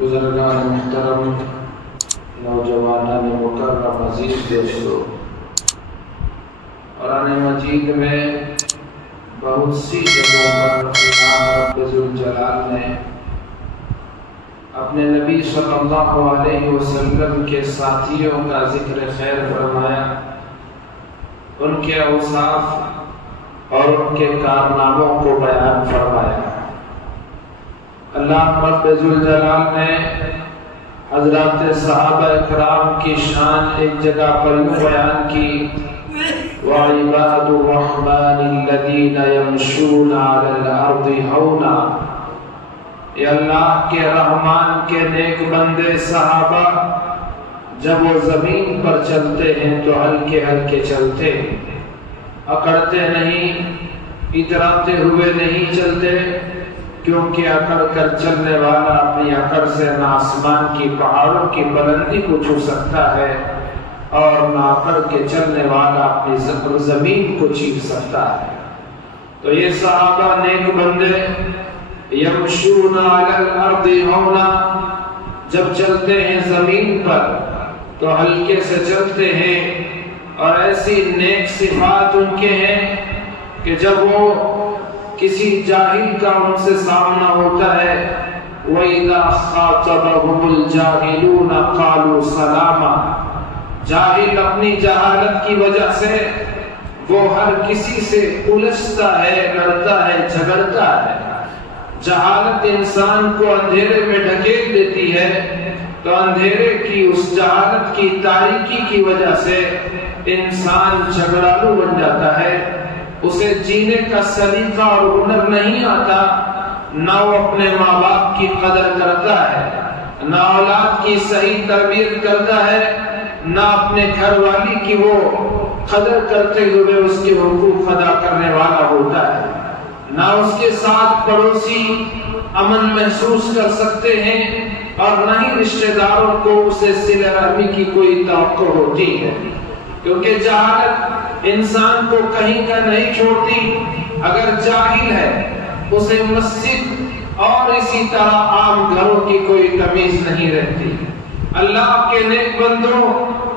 بزرگان محترم، نوجوانان مکرم عزیز دوستو، قرآن مجید میں بہت سی جگہوں پر اللہ رب ذوالجلال نے اپنے نبی صلی اللہ علیہ وسلم کے ساتھیوں کا ذکر خیر فرمایا، ان کے اوصاف اور ان کے کارناموں کو بیان فرمایا۔ اللہ رب ذوالجلال نے حضرات صحابہ کرام کی شان ایک جگہ پر بیان کی، وَعِبَادُ الرَّحْمَنِ الَّذِينَ يَمْشُونَ عَلَى الْأَرْضِ هَوْنًا۔ یہ اللہ کے رحمان کے نیک بندے صحابہ جب وہ زمین پر چلتے ہیں تو ہلکے ہلکے چلتے، اکڑتے نہیں، اتراتے ہوئے نہیں چلتے، کیونکہ اکڑ کر چلنے والا اپنی اکڑ سے نہ آسمان کی پہاڑوں کی بلندی کو چھو سکتا ہے اور نہ اکڑ کے چلنے والا اپنی زمین کو چیر سکتا ہے۔ تو یہ صحابہ نیک بندے یمشون علی الارض ہونا، جب چلتے ہیں زمین پر تو ہلکے سے چلتے ہیں، اور ایسی نیک صفات ان کے ہیں کہ جب وہ کسی جاہل کا ان سے سامنا ہوتا ہے، وَإِذَا خَاطَبَهُمُ الْجَاهِلُونَ قَالُوا سَلَامًا، جاہل اپنی جہالت کی وجہ سے وہ ہر کسی سے الجھتا ہے، لڑتا ہے، جھگڑتا ہے۔ جہالت انسان کو اندھیرے میں ڈھکیل دیتی ہے، تو اندھیرے کی اس جہالت کی تاریکی کی وجہ سے انسان جھگڑالو بن جاتا ہے، اسے جینے کا سلیقہ اور ہنر نہیں آتا، نہ وہ اپنے ماں باپ کی قدر کرتا ہے، نہ اولاد کی صحیح تربیت کرتا ہے، نہ اپنے گھر والی کی وہ قدر کرتے ہوئے اس کے حقوق ادا کرنے والا ہوتا ہے، نہ اس کے ساتھ پڑوسی امن محسوس کر سکتے ہیں، اور نہ ہی رشتہ داروں کو اسے صلہ رحمی کی کوئی توقع ہوتی ہے، کیونکہ جہالت انسان کو کہیں کا نہیں چھوڑتی۔ اگر جاہل ہے اسے مسجد اور اسی طرح عام گھروں کی کوئی تمیز نہیں رہتی۔ اللہ کے نیک بندوں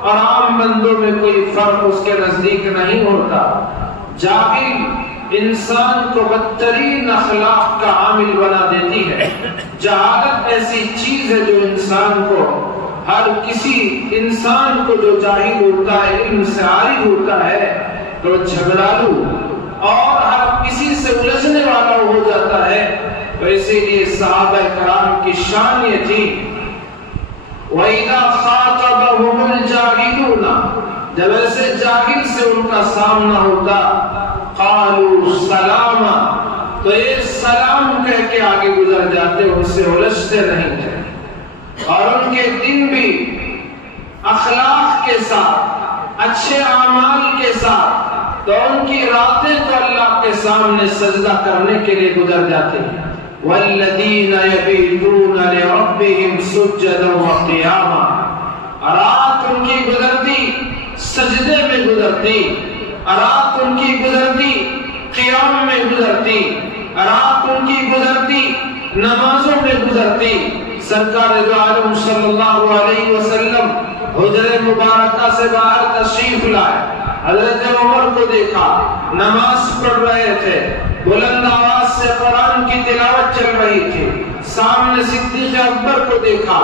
اور عام بندوں میں کوئی فرق اس کے نزدیک نہیں ہوتا۔ جاہل انسان کو بدترین اخلاق کا عامل بنا دیتی ہے۔ جہالت ایسی چیز ہے جو انسان کو، ہر کسی انسان کو جو جاہل ہوتا ہے، علم سے عاری ہوتا ہے، تو جھگڑالو اور ہر کسی سے الجھنے والا ہو جاتا ہے۔ تو اسی لیے صحابہ کرام کی شان یہ تھی، وَإِذَا خَاطَبَهُمُ الْجَاهِلُونَ، جب ایسے جاہل سے ان کا سامنا ہوتا، قَالُوا سَلَامًا، تو یہ سلام کہہ کے آگے گزر جاتے، ان سے الجھتے نہیں تھے، اور ان کے دن بھی اخلاق کے ساتھ، اچھے اعمال کے ساتھ، تو ان کی راتیں تو اللہ کے سامنے سجدہ کرنے کے لیے گزر جاتے ہیں۔ وَالَّذِينَ يَبِيتُونَ لِرَبِّهِمْ سُجَّدًا وَقِيَامًا، رات ان کی گزرتی سجدے میں گزرتی، رات ان کی گزرتی قیام میں گزرتی، رات ان کی گزرتی نمازوں میں گزرتی۔ سرکار دو عالم صلی اللہ علیہ وسلم حجرے مبارکہ سے باہر تشریف لائے، حضرت عمر کو دیکھا نماز پڑھ رہے تھے، بلند آواز سے قرآن کی تلاوت چل رہی تھی۔ سامنے صدیق اکبر کو دیکھا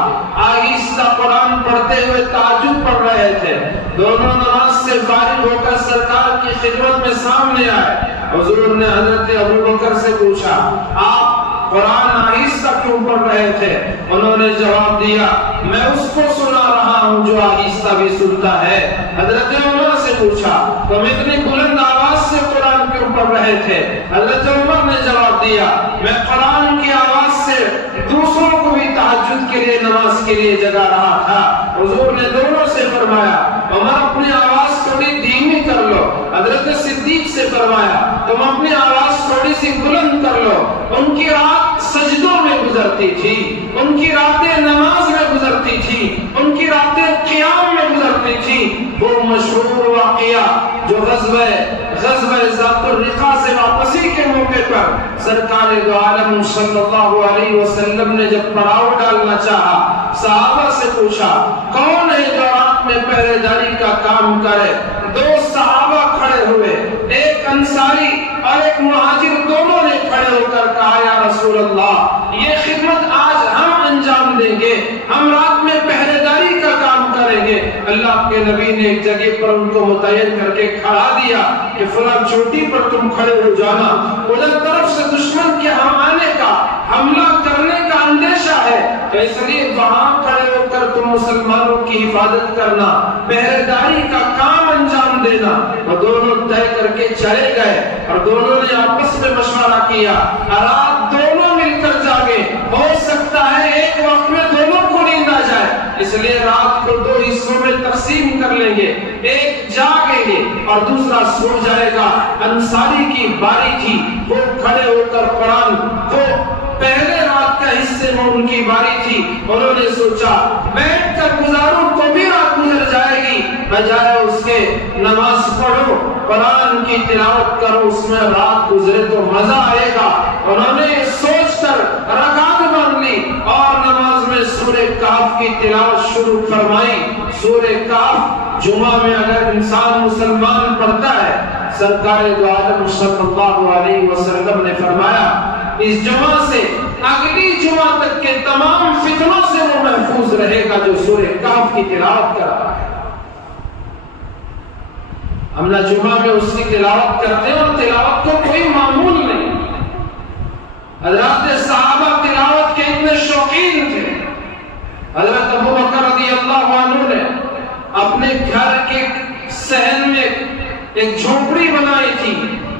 آہستہ قرآن پڑھتے ہوئے تہجد پڑھ رہے تھے۔ دونوں نماز سے فارغ ہو کر سرکار کی خدمت میں سامنے آئے۔ حضور نے حضرت ابوبکر سے پوچھا، آپ قرآن آہستہ کیوں پڑھ رہے تھے؟ انہوں نے جواب دیا، میں اس کو سنا رہا ہوں جو آہستہ بھی سنتا ہے۔ حضرت عمر سے پوچھا، تم اتنی بلند آواز سے قرآن کیوں پڑھ رہے تھے؟ حضرت عمر نے جواب دیا، میں قرآن کی آواز سے دوسروں کو بھی تہجد کے لیے، نماز کے لیے جگا رہا تھا۔ حضور نے دونوں سے فرمایا، عمر اپنی آواز تھوڑی دھیمی کر لو۔ حضرت صدیق سے فرمایا، تم اپنی آواز تھوڑی سی بلند کر لو۔ ان کی رات سجدوں میں گزرتی تھی، ان کی راتیں نماز میں گزرتی تھی، ان کی راتیں قیام میں گزرتی تھی۔ وہ مشہور واقعہ جو غزوہ غزوہ ذات الرقا سے واپسی کے موقع پر سرکار دو عالم صلی اللہ علیہ وسلم نے جب پڑاؤ ڈالنا چاہا، صحابہ سے پوچھا کون ہے جو رات میں پہرے داری کا کام کرے؟ دو صحابہ کھڑے ہوئے، ایک انصاری اور ایک مہاجر، دونوں نے کھڑے ہو کر کہا یا رسول اللہ یہ خدمت آج ہم انجام دیں گے، ہم رات میں پہرے داری کا کام کریں گے۔ اللہ کے نبی نے ایک جگہ پر ان کو متعین کر کے کھڑا دیا کہ فلاں چوٹی پر تم کھڑے ہو جانا، ادھر طرف سے دشمن کے آنے کا، حملہ کرنے کا اندیشہ ہے، تو اس لیے وہاں کھڑے ہو کر تم مسلمانوں کی حفاظت کرنا، پہرے داری کا کام انجام دینا۔ وہ دونوں طے کر کے چلے گئے اور دونوں نے آپس میں مشورہ کیا، رات دونوں مل کر جاگے، ہو سکتا ہے ایک وقت میں دونوں کو نیند آ جائے، اس لیے رات کو دو حصوں میں تقسیم کر لیں گے، ایک جاگیں گے اور دوسرا سو جائے گا۔ انصاری کی باری تھی، وہ کھڑے ہو کر قرآن کو پہلے رات کا حصے میں ان کی باری تھی، انہوں نے سوچا بیٹھ کر گزاروں تو بھی رات گزر جائے گی، بجائے اس کے نماز پڑھو، قرآن کی تلاوت کرو، اس میں رات گزرے تو مزہ آئے گا۔ انہوں نے سوچ کر رکعت باندھ لی اور نماز میں سورہ کہف کی تلاوت شروع فرمائی۔ سورہ کہف جمعہ میں اگر انسان مسلمان پڑھتا ہے، سرکار دو عالم صلی اللہ علیہ وسلم نے فرمایا اس جمعہ سے اگلی جمعہ تک کے تمام فتنوں سے وہ محفوظ رہے گا جو سورہ کہف کی تلاوت کر رہا ہے۔ ہم نہ جمعہ میں اس کی تلاوت کرتے ہیں اور تلاوت کو کوئی معمول نہیں۔ حضرات صحابہ تلاوت کے اتنے شوقین تھے، حضرت ابو بکر رضی اللہ عنہ نے اپنے گھر کے صحن میں ایک جھونپڑی بنائی تھی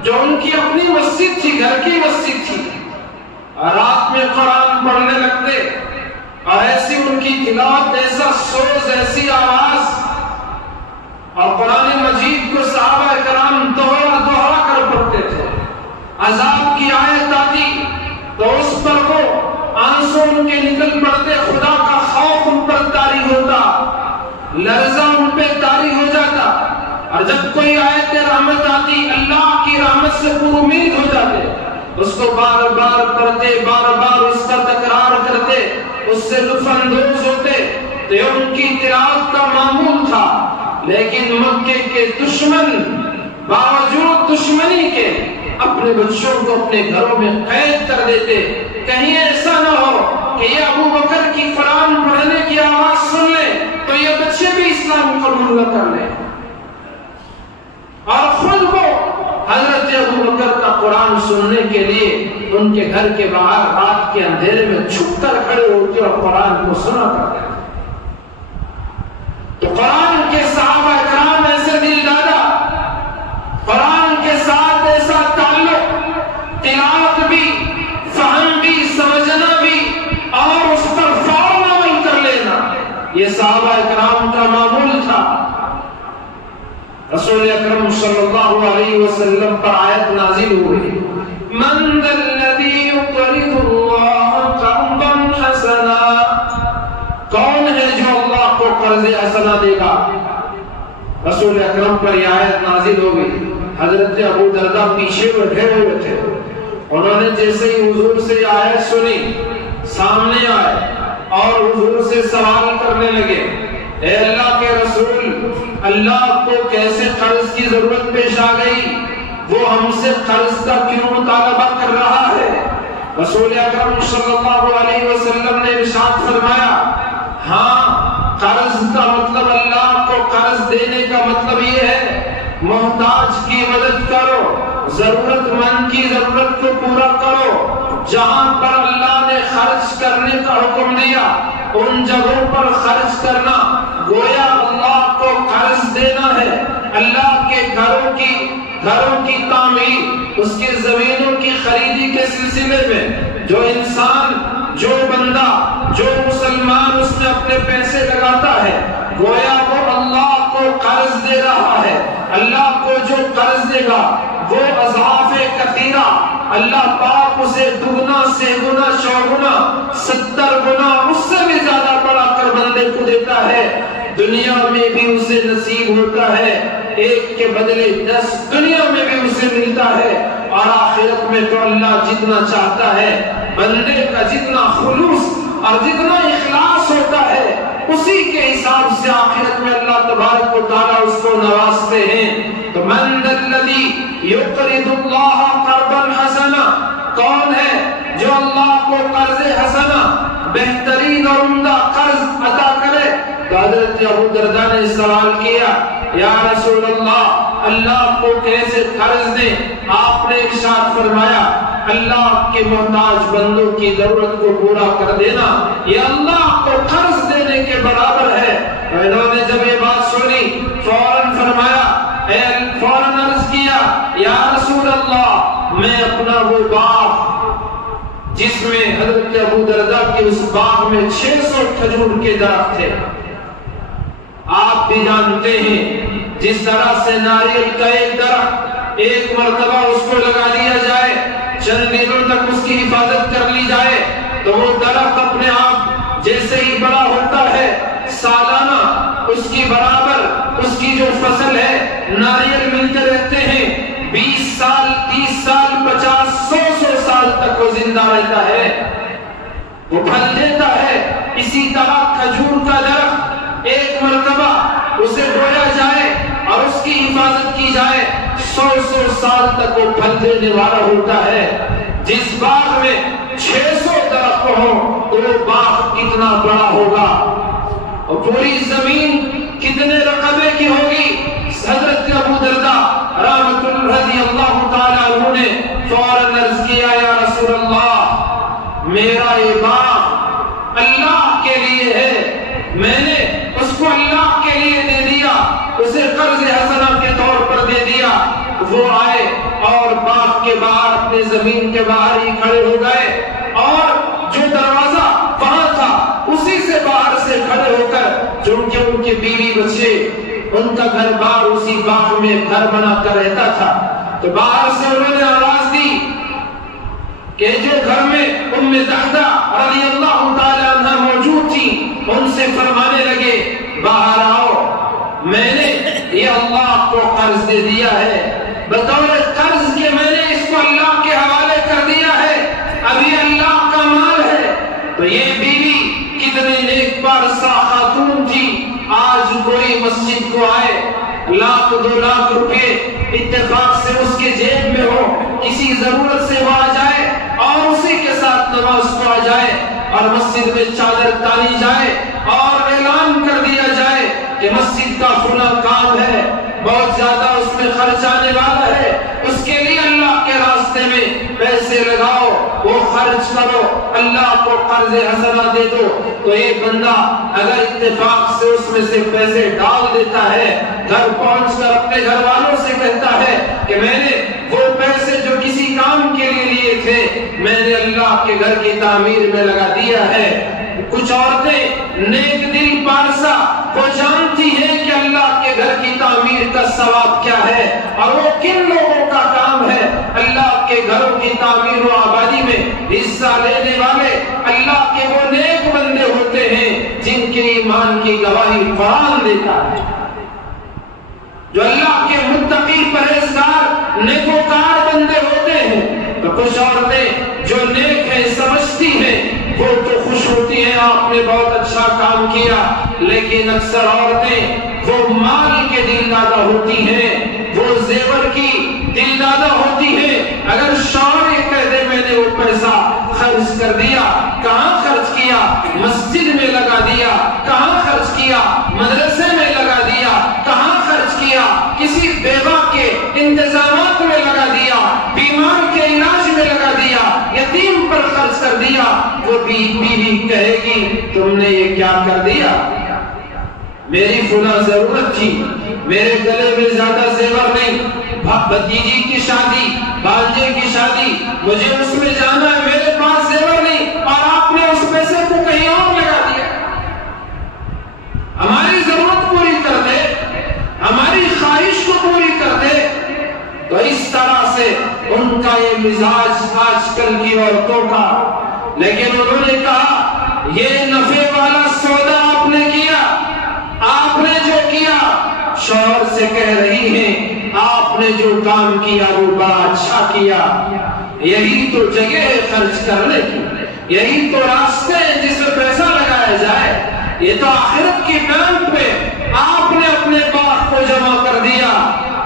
جو ان کی اپنی مسجد تھی، گھر کی مسجد تھی، رات میں قرآن پڑھنے لگتے اور ایسی ان کی تلاوت، ایسا سوز، ایسی آواز، اور قرآن مجید کو صحابہ کرام دوہرا کر پڑھتے تھے۔ عذاب کی آیت آتی تو اس پر وہ آنسو ان کے نکل پڑتے، خدا کا خوف ان پر طاری ہوتا، لرزہ ان پہ طاری ہو جاتا، اور جب کوئی آیت رحمت آتی اللہ کی رحمت سے پر امید ہو جاتے، اس کو بار بار پڑھتے، بار بار اس کا تکرار کرتے، اس سے لطف اندوز ہوتے، تو یہ ان کی تلاوت کا معمول تھا۔ لیکن مکے کے دشمن باوجود دشمنی کے اپنے بچوں کو اپنے گھروں میں قید کر دیتے، کہیں ایسا نہ ہو کہ یہ ابو بکر کی قرآن پڑھنے کی آواز سن لیں تو یہ بچے بھی اسلام قبول نہ کر لیں، اور خود وہ حضرت ابو بکر کا قرآن سننے کے لیے ان کے گھر کے باہر رات کے اندھیرے میں چھپ کر کھڑے ہوتے اور قرآن کو سنا کرتے۔ تو قرآن کے صحابہ کرام ایسے دل دادا، قرآن کے ساتھ ایسا تعلق، تلاوت بھی، فہم بھی، سمجھنا بھی، اور اس پر فوراً عمل کر لینا، یہ صحابہ کرام کا معمول تھا۔ رسول اکرم صلی اللہ علیہ وسلم پر آیت نازل ہوئی، من ذا الذی یقرض اللہ قرضا حسنا، کون ہے جو اللہ کو قرض حسنا دے گا؟ رسول اکرم پر یہ آیت نازل ہو گئی۔ حضرت ابو دردہ پیچھے بیٹھے ہوئے تھے، انہوں نے جیسے ہی حضور سے یہ آیت سنی، سامنے آئے اور حضور سے سوال کرنے لگے، اے اللہ کے رسول، اللہ کو کیسے قرض کی ضرورت پیش آ گئی؟ وہ ہم سے قرض کا کیوں مطالبہ کر رہا ہے؟ رسول اکرم صلی اللہ علیہ وسلم نے ارشاد فرمایا، ہاں، قرض کا مطلب، اللہ کو قرض دینے کا مطلب یہ ہے محتاج کی مدد کرو، ضرورت مند کی ضرورت کو پورا کرو، جہاں پر اللہ نے خرچ کرنے کا حکم دیا ان جگہوں پر خرچ کرنا، گویا اللہ کو قرض دینا ہے۔ اللہ کے گھروں کی تعمیر، اس کے زمینوں کی خریدی کے سلسلے میں جو انسان، جو بندہ، جو مسلمان اس میں اپنے پیسے لگاتا ہے، گویا وہ اللہ کو قرض دے رہا ہے۔ اللہ کو جو قرض دے گا وہ اضعاف کثیرہ، اللہ پاک اسے دگنا، سہگنا، چوگنا، 70 گنا، اس سے بھی زیادہ بڑھا کر بندے کو دیتا ہے۔ دنیا میں بھی اسے نصیب ہوتا ہے، ایک کے بدلے 10 دنیا میں بھی اسے ملتا ہے، اور آخرت میں تو اللہ جتنا چاہتا ہے بندے کا جتنا خلوص اور جتنا اخلاص ہوتا ہے اسی کے حساب سے آخرت میں اللہ تبارک و تعالیٰ اس کو نوازتے ہیں۔ تو من ذا الذی یقرض اللہ قرضا حسنا، کون ہے جو اللہ کو قرض حسنا بہترین اور عمدہ قرض عطا کرے؟ تو حضرت ابو درداء نے سوال کیا، یا رسول اللہ کو کیسے قرض دیں؟ آپ نے ارشاد فرمایا، اللہ کے محتاج بندوں کی ضرورت کو پورا کر دینا یہ اللہ کو قرض دینے کے برابر ہے۔ انہوں نے جب یہ بات سنی فوراً فرمایا، فوراً عرض کیا، یا رسول اللہ میں اپنا وہ باغ جس میں حضرت ابو درداء کے اس باغ میں 600 کھجور کے درخت تھے، آپ بھی جانتے ہیں جس طرح سے ناریل کا ایک درخت ایک مرتبہ اس کو لگا دیا جائے، چند دنوں تک اس کی حفاظت کر لی جائے تو وہ درخت اپنے آپ جیسے ہی بڑا ہوتا ہے سالانہ اس کی برابر اس کی جو فصل ہے ناریل ملتے رہتے ہیں، 20 سال 30 سال 50 100 سال تک وہ زندہ رہتا ہے، وہ پھل دیتا ہے۔ اسی طرح کھجور کا درخت ایک مرتبہ اسے بویا جائے اور اس کی حفاظت کی جائے 100 سال تک وہ پھل دینے والا ہوتا ہے۔ جس باغ میں 600 درخت ہوں تو وہ باغ کتنا بڑا ہوگا اور پوری زمین کتنے رقبے کی ہوگی؟ حضرت ابو درداء رحمۃ رضی اللہ تعالیٰ عنہ نے فوراً عرض کیا، یا رسول اللہ میرا یہ باغ اللہ کے لیے ہے، میں نے اس کو اللہ کے لیے دے دیا، اسے قرض حسنہ کے طور پر دے دیا۔ وہ آئے اور باغ کے باہر اپنے زمین کے باہر ہی کھڑے ہو گئے اور جو دروازہ وہاں تھا اسی سے باہر سے کھڑے ہو کر جو ان کے بیوی بچے ان کا گھر بار اسی باغ میں گھر بنا کر رہتا تھا، تو باہر سے انہوں نے آواز دی کہ جو گھر میں ام درداء رضی اللہ تعالی عنہ موجود تھی ان سے فرمانے لگے، باہر آؤ، میں نے یہ اللہ کو قرض دے دیا ہے، بطور قرض کے میں نے اس کو اللہ کے حوالے کر دیا ہے، اب یہ اللہ کا مال ہے۔ تو یہ بیوی کتنے نیک پارسا خاتون تھی، آج کوئی مسجد کو آئے 1,00,000 2,00,000 روپے اتفاق سے اس کے جیب میں ہو، کسی ضرورت سے وہ آ جائے اور اسی کے ساتھ نماز کو آ جائے اور مسجد میں چادر تانی جائے اور اعلان کر دیا جائے کہ مسجد کا فلاں کام ہے، بہت زیادہ اس میں خرچ آنے والا ہے، اس کے لیے اللہ کے راستے میں پیسے لگاؤ، وہ خرچ کرو، اللہ کو قرض حسنہ دے دو۔ تو ایک بندہ اگر اتفاق سے اس میں سے پیسے ڈال دیتا ہے، گھر پہنچ کر اپنے گھر والوں سے کہتا ہے کہ میں نے وہ پیسے جو کسی کام کے لیے لیے تھے میں نے اللہ کے گھر کی تعمیر میں لگا دیا ہے۔ کچھ عورتیں نیک دل پارسا وہ جانتی ہیں کہ اللہ کے گھر کی تعمیر کا ثواب کیا ہے اور وہ کن لوگوں کا کام ہے۔ اللہ کے گھروں کی تعمیر و آبادی میں حصہ لینے والے اللہ کے وہ نیک بندے ہوتے ہیں جن کے ایمان کی گواہی قرآن دیتا ہے، جو اللہ کے متقی پرہیزگار نیکوکار بندے ہوتے ہیں۔ تو کچھ عورتیں جو نیک ہیں سمجھتی ہیں وہ تو خوش ہوتی ہیں آپ نے بہت اچھا کام کیا، لیکن اکثر عورتیں وہ مال کے دل دادہ ہوتی ہیں، وہ زیور کی دل دادہ ہوتی ہیں۔ اگر شوہر یہ کہہ دے میں نے وہ پیسہ خرچ کر دیا، کہاں خرچ کیا؟ مسجد میں لگا دیا، کہاں خرچ کیا؟ مدرسے میں لگا دیا، کہاں خرچ کیا؟ کسی بیوہ کے انتظامات میں لگا دیا، بیمار کے علاج میں لگا دیا، یتیم پر خرچ کر دیا۔ وہ بیوی کہے گی تم نے یہ کیا کر دیا؟ میری فلاں ضرورت تھی، میرے گلے میں زیادہ زیور نہیں، بھتیجی کی شادی، بھانجے کی شادی، مجھے اس میں جانا ہے، میرے پاس زیور نہیں اور آپ نے اس پیسے کو کہیں اور لگا دیا۔ ہماری ضرورت پوری کر دے، ہماری خواہش کو پوری کر دے۔ تو اس طرح سے ان کا یہ مزاج آج کل کی عورتوں کا، لیکن انہوں نے کہا یہ نفع والا سودا آپ نے کیا، آپ شوہر سے کہہ رہی ہیں آپ نے جو کام کیا وہ بڑا اچھا کیا، یہی تو جگہ ہے خرچ کرنے کی، یہی تو راستے ہیں جس میں پیسہ لگایا جائے، یہ تو آخرت کی بینک پہ آپ نے اپنے باغ کو جمع کر دیا۔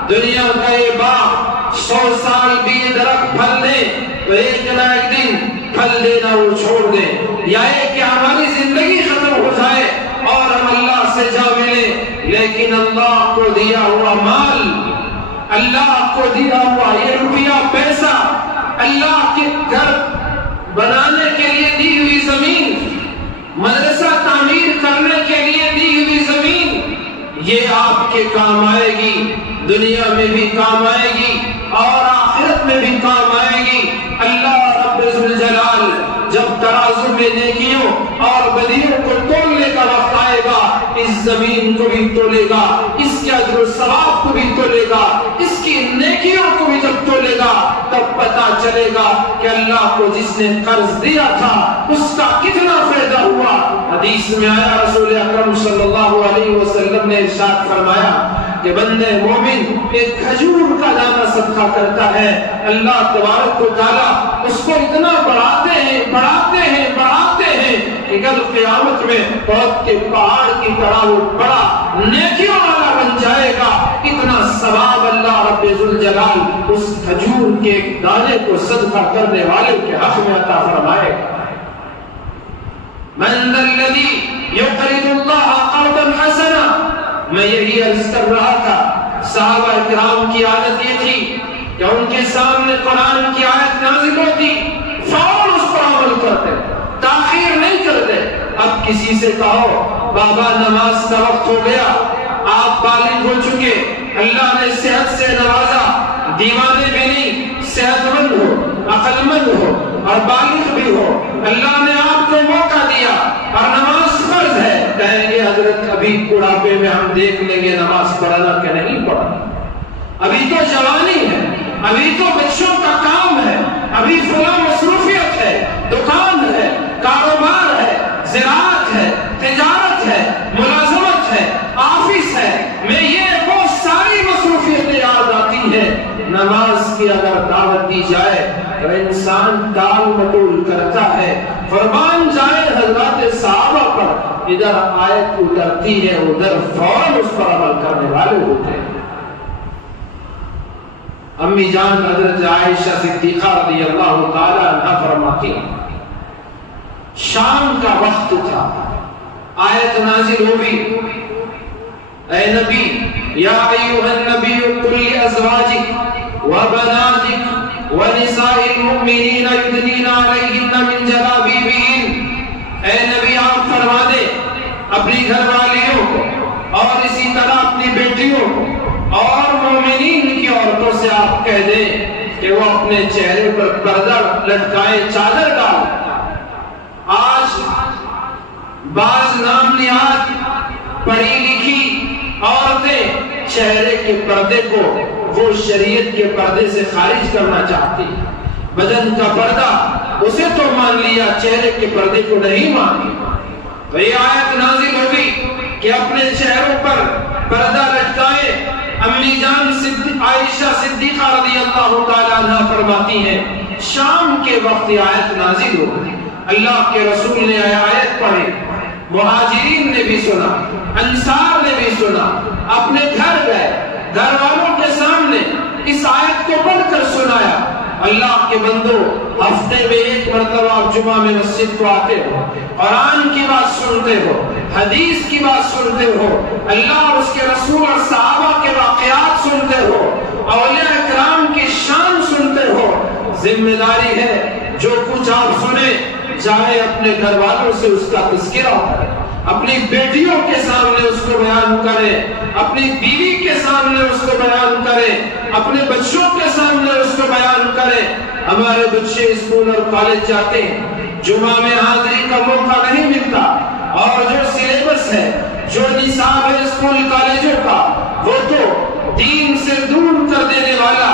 دنیا کا یہ باغ 100 سال بھی یہ درخت پھل دے تو ایک نہ ایک دن پھل دینا وہ چھوڑ دے، یا ایک کہ ہماری زندگی ختم ہو جائے اور ہم اللہ سے جا ملے، لیکن اللہ کو دیا ہوا مال، اللہ کو دیا ہوا یہ روپیہ پیسہ، اللہ کے گھر بنانے کے لیے دی ہوئی زمین، مدرسہ تعمیر کرنے کے لیے دی ہوئی زمین، یہ آپ کے کام آئے گی، دنیا میں بھی کام آئے گی اور آخرت میں بھی کام آئے گی۔ اللہ رب ذوالجلال جب ترازو میں نیکیوں اور بدیوں کو تولنے کا وقت آئے گا، اس زمین کو بھی تولے گا، اس کے اجر و ثواب کو بھی تولے گا، اس کی نیکیوں کو بھی جب تولے گا تب پتا چلے گا کہ اللہ کو جس نے قرض دیا تھا اس کا کتنا فائدہ ہوا۔ حدیث میں آیا رسول اکرم صلی اللہ علیہ وسلم نے ارشاد فرمایا کہ بندے مومن ایک کھجور کا دانہ صدقہ کرتا ہے، اللہ تبارک و تعالیٰ اس کو اتنا بڑھاتے ہیں بڑھاتے ہیں بڑھاتے ہیں کہ کل قیامت میں بہت کے پہاڑ کی طرح وہ بڑا نیکیوں والا بن جائے گا، اتنا ثواب اللہ رب ذوالجلال اس کھجور کے ایک دانے کو صدقہ کرنے والے کے حق میں عطا فرمائے گا۔ من ذا الذی یقرض اللہ قرضا حسنا، میں یہی عرض کر رہا تھا صحابہ کرام کی عادت یہ تھی کہ ان کے سامنے قرآن کی آیت نازل ہوتی فوراً اس پر عمل کرتے، تاخیر نہیں کرتے۔ اب کسی سے کہو بابا نماز کا وقت ہو گیا، آپ بالغ ہو چکے، اللہ نے صحت سے نوازا، دیوانے بھی نہیں، صحت مند ہو، عقل مند ہو اور بالغ بھی ہو، اللہ نے آپ کو موقع دیا اور نماز فرض ہے، کہیں گے حضرت ابھی بڑھاپے میں ہم دیکھ لیں گے نماز پڑھنا کہ نہیں پڑھنا، ابھی تو جوانی ہے، ابھی تو بچوں کا کام ہے، ابھی فلاں مصروفیت ہے، دکان ہے، کاروبار ہے، زراعت ہے، تجارت ہے، ملازمت ہے، آفس ہے، میں یہ بہت ساری مصروفیتیں یاد آتی ہیں۔ نماز کی اگر دعوت دی جائے تو انسان ٹال مٹول کرتا ہے، قربان جائے حضرات صحابہ پر، ادھر آیت اترتی ہے ادھر فوراً اس پر عمل کرنے والے ہوتے ہیں۔ امی جان حضرت عائشہ صدیقہ رضی اللہ تعالی عنہ فرماتی ہیں شام کا وقت تھا، آیت نازل ہوئی، اے نبی یا ایھا النبی قل لازواجک وبناتک ونساء المؤمنین یدنین علیہن من جلابیبہن، اے نبی آپ فرما دے اپنی گھر والیوں کو اور اسی طرح اپنی بیٹیوں کو اور مومنین کی عورتوں سے آپ کہہ دیں کہ وہ اپنے چہرے پر پردہ لٹکائیں، چادر ڈال۔ آج بعض نام نہاد پڑھی لکھی عورتیں چہرے کے پردے کو وہ شریعت کے پردے سے خارج کرنا چاہتی، بدن کا پردہ اسے تو مان لیا، چہرے کے پردے کو نہیں مانی۔ تو یہ آیت نازل ہوئی کہ اپنے چہروں پر پردہ لٹکائے۔ امی جان عائشہ صدیقہ رضی اللہ تعالی عنہ فرماتی ہیں شام کے وقت یہ آیت نازل ہوئی، اللہ کے رسول نے آیت پڑھی، مہاجرین نے بھی سنا، انصار نے بھی سنا، اپنے گھر گئے، گھر والوں کے سامنے اس آیت کو پڑھ کر سنایا۔ اللہ کے بندو ہفتے میں ایک مرتبہ آپ جمعہ میں مسجد کو آتے ہو، قرآن کی بات سنتے ہو، حدیث کی بات سنتے ہو، اللہ اور اس کے رسول اور صحابہ کے واقعات سنتے ہو، اولیاء اکرام کی شان سنتے ہو، ذمہ داری ہے جو کچھ آپ سنیں جائے اپنے گھر والوں سے اس کا تذکرہ کریں، اپنی بیٹیوں کے سامنے اس کو بیان کریں، اپنی بیوی کے سامنے اس کو بیان کریں، اپنے بچوں کے سامنے اس کو بیان کریں۔ ہمارے بچے اسکول اور کالج جاتے ہیں، جمعہ میں حاضری کا موقع نہیں ملتا، اور جو سلیبس ہے، جو نصاب ہے اسکول کالجوں کا، وہ تو دین سے دور کر دینے والا،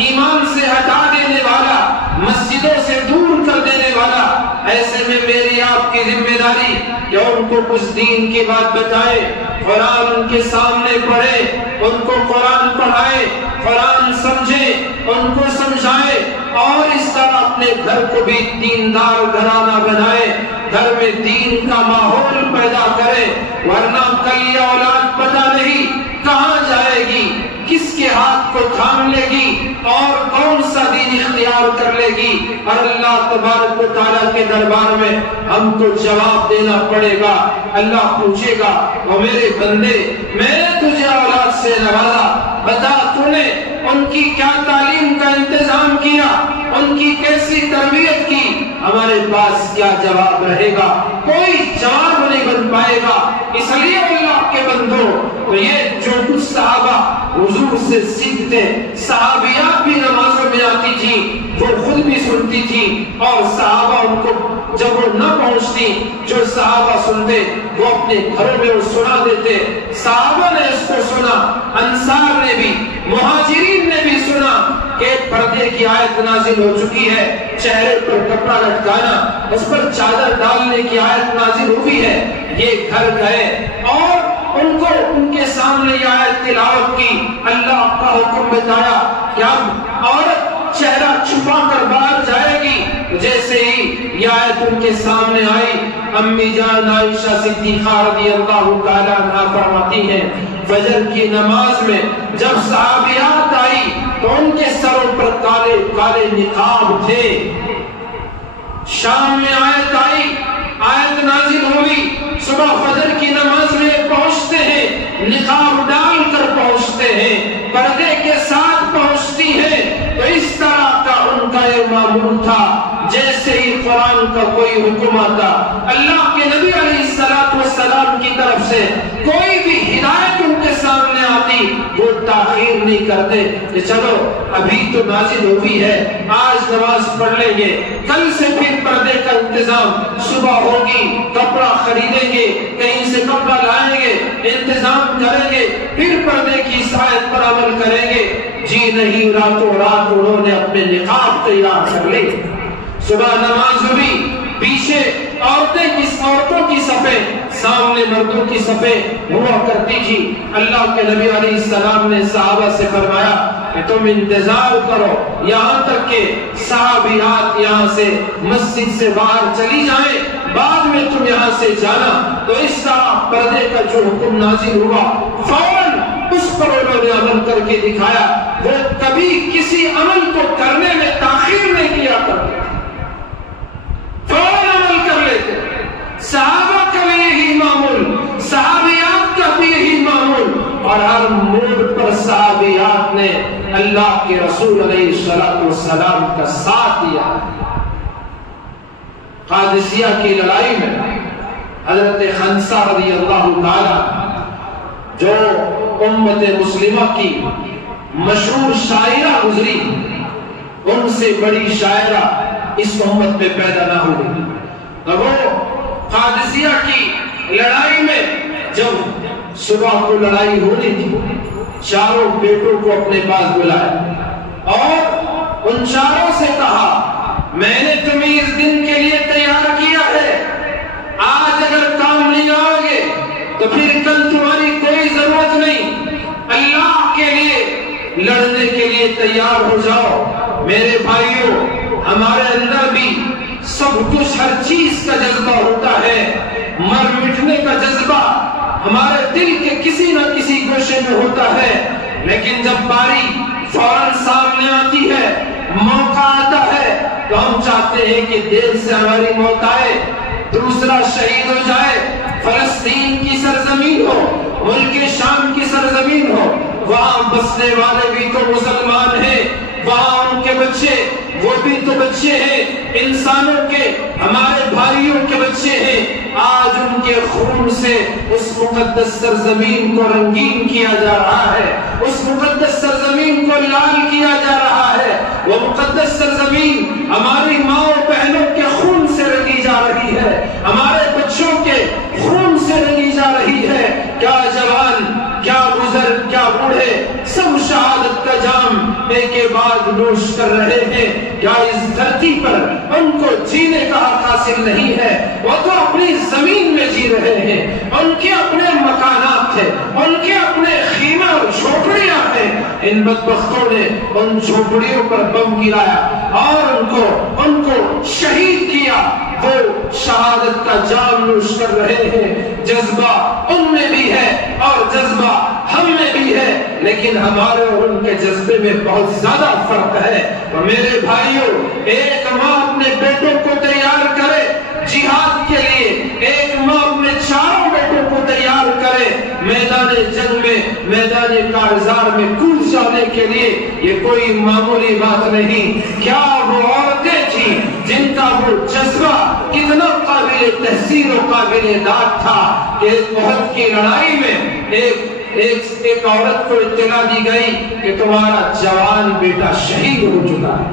ایمان سے ہٹا دینے والا، مسجدوں سے دور کر دینے والا۔ ایسے میں میری آپ کی ذمہ داری کہ ان کو کچھ دین کی بات بتائے، قرآن ان کے سامنے پڑھے، ان کو قرآن پڑھائے، قرآن سمجھے، ان کو سمجھائے، اور اس طرح اپنے گھر کو بھی دیندار گھرانہ بنائے، گھر میں دین کا ماحول پیدا کرے، ورنہ کل یہ اولاد پتہ نہیں کہاں جائے گی، کس کے ہاتھ کو تھام لے گی اور کون سا دین اختیار کر لے گی، اور اللہ تبارک و تعالیٰ کے دربار میں ہم کو جواب دینا پڑے گا۔ اللہ پوچھے گا، وہ میرے بندے، میں نے تجھے اولاد سے نوازا، بتا تو نے ان کی کیا تعلیم کا انتظام کیا، ان کی کیسی تربیت کی؟ ہمارے پاس کیا جواب رہے گا؟ کوئی جواب نہیں بن پائے گا۔ اس لیے اللہ کے بندوں، تو یہ جو کچھ صحابہ حضور سے سیکھتے، صحابیات بھی نمازوں میں آتی تھی، وہ خود بھی سنتی تھی، اور صحابہ ان کو جب وہ نہ پہنچتی، جو صحابہ سنتے وہ اپنے گھروں میں وہ سنا دیتے۔ صحابہ نے اس کو سنا، انصار نے بھی، مہاجرین نے بھی سنا کہ پردے کی آیت نازل ہو چکی ہے، چہرے پر کپڑا لٹکانا، اس پر چادر ڈالنے کی آیت نازل ہوئی ہے۔ یہ گھر گئے اور ان کو ان کے سامنے یہ آیت تلاوت کی، اللہ کا حکم بتایا کہ اب عورت چہرہ چھپا کر باہر جائے گی۔ جیسے ہی یہ آیت ان کے سامنے آئی، امی جان عائشہ صدیقہ رضی اللہ تعالی عنہا فرماتی ہیں، فجر کی نماز میں جب صحابیات آئی تو ان کے سروں پر کالے کالے نقاب تھے۔ شام میں آیت آئی، آیت نازل ہوئی، صبح فجر کی نماز میں پہنچتے ہیں، نقاب ڈال کر پہنچتے ہیں، پردے کے ساتھ پہنچتی ہیں۔ تو اس طرح کا ان کا یہ معمول تھا، جیسے ہی قرآن کا کوئی حکم آتا، اللہ کے نبی علیہ السلام کی طرف سے کوئی بھی ہدایت ان کے سامنے آتی، وہ تاخیر نہیں کرتے کہ چلو ابھی تو نازل ہوئی ہے، آج نماز پڑھ لیں گے، کل سے پھر پردے کا انتظام، صبح ہوگی کپڑا خریدیں گے، کہیں سے کپڑا لائیں گے، انتظام کریں گے، پھر پردے کی آیت پر عمل کریں گے۔ جی نہیں، راتوں رات انہوں نے اپنے نقاب تیار کر لے۔ صبح نماز ہوئی، پیچھے عورتوں کی صفیں، سامنے مردوں کی صفیں ہوا کرتی تھی۔ اللہ کے نبی علیہ السلام نے صحابہ سے فرمایا کہ تم انتظار کرو یہاں تک کہ صحابیات یہاں سے مسجد سے باہر چلی جائیں، بعد میں تم یہاں سے جانا۔ تو اس طرح پردے کا جو حکم نازل ہوا، فوراً اس پر انہوں نے عمل کر کے دکھایا۔ وہ کبھی کسی عمل کو کرنے میں تاخیر نہیں کیا کرتے، فوراً عمل کر لیتے۔ صحابہ کا بھی یہی معمول، صحابیات کا بھی یہی معمول، اور ہر موڑ پر صحابیات نے اللہ کے رسول علیہ السلام کا ساتھ دیا۔ قادسیہ کی لڑائی میں حضرت خنسہ رضی اللہ تعالی، جو امت مسلمہ کی مشہور شاعرہ گزری، ان سے بڑی شاعرہ اس امت میں پیدا نہ ہوئی۔ تو وہ قادسیہ کی لڑائی میں جب صبح کو لڑائی ہونی تھی، چاروں بیٹوں کو اپنے پاس بلایا اور ان چاروں سے کہا، میں نے تمہیں اس دن کے لیے تیار کیا ہے، آج اگر کام نہیں آؤ گے تو پھر کل تمہاری کوئی ضرورت نہیں، اللہ کے لیے لڑنے کے لیے تیار ہو جاؤ۔ میرے بھائیوں، ہمارے اندر بھی سب کچھ، ہر چیز کا جذبہ ہوتا ہے، مر مٹنے کا جذبہ ہمارے دل کے کسی نہ کسی گوشے میں ہوتا ہے، لیکن جب باری فوراً سامنے آتی ہے، موقع آتا ہے، تو ہم چاہتے ہیں کہ دیر سے ہماری موت آئے، دوسرا شہید ہو جائے، فلسطین کی سرزمین ہو، ملک شام کی سرزمین ہو، وہاں بسنے والے بھی تو مسلمان ہیں، وہاں ان کے بچے، وہ بھی تو بچے ہیں، انسانوں کے، ہمارے بھائیوں کے بچے ہیں، آج ان کے خون سے اس مقدس سرزمین کو رنگین کیا جا رہا ہے، اس مقدس سرزمین کو لال کیا جا رہا ہے، وہ مقدس سرزمین ہماری ماں و بہنوں کے خون سے رنگی جا رہی ہے، ہمارے بچوں کے خون سے رنگی جا رہی ہے۔ کیا جوان، کیا بزرگ، کیا بوڑھے، سب شہادت کا جام ایک کے بعد نوش کر رہے ہیں۔ کیا اس دھرتی پر ان کو جینے کا حق حاصل نہیں ہے؟ وہ تو جی رہے ہیں، ان کے اپنے مکانات تھے، ان کے اپنے خیمے اور جھوپڑیاں ہیں، ان بدبختوں نے ان جھوپڑیوں پر بم گرایا اور ان کو شہید کیا۔ وہ شہادت کا جام نوش کر رہے ہیں، جذبہ ان میں بھی ہے اور جذبہ ہم میں بھی ہے، لیکن ہمارے اور ان کے جذبے میں بہت زیادہ فرق ہے۔ اور میرے بھائیوں، ایک ماں اپنے بیٹوں کو تیار کرے جہاد کے لیے، ایک ماں اپنے چاروں بیٹوں کو تیار کرے میدان جنگ میں، میدان کارزار میں کود جانے کے لیے، یہ کوئی معمولی بات نہیں۔ کیا وہ عورتیں تھیں جن کا وہ جذبہ کتنا قابل تحسین و قابل داد تھا کہ احد کی لڑائی میں ایک عورت کو اطلاع دی گئی کہ تمہارا جوان بیٹا شہید ہو چکا ہے۔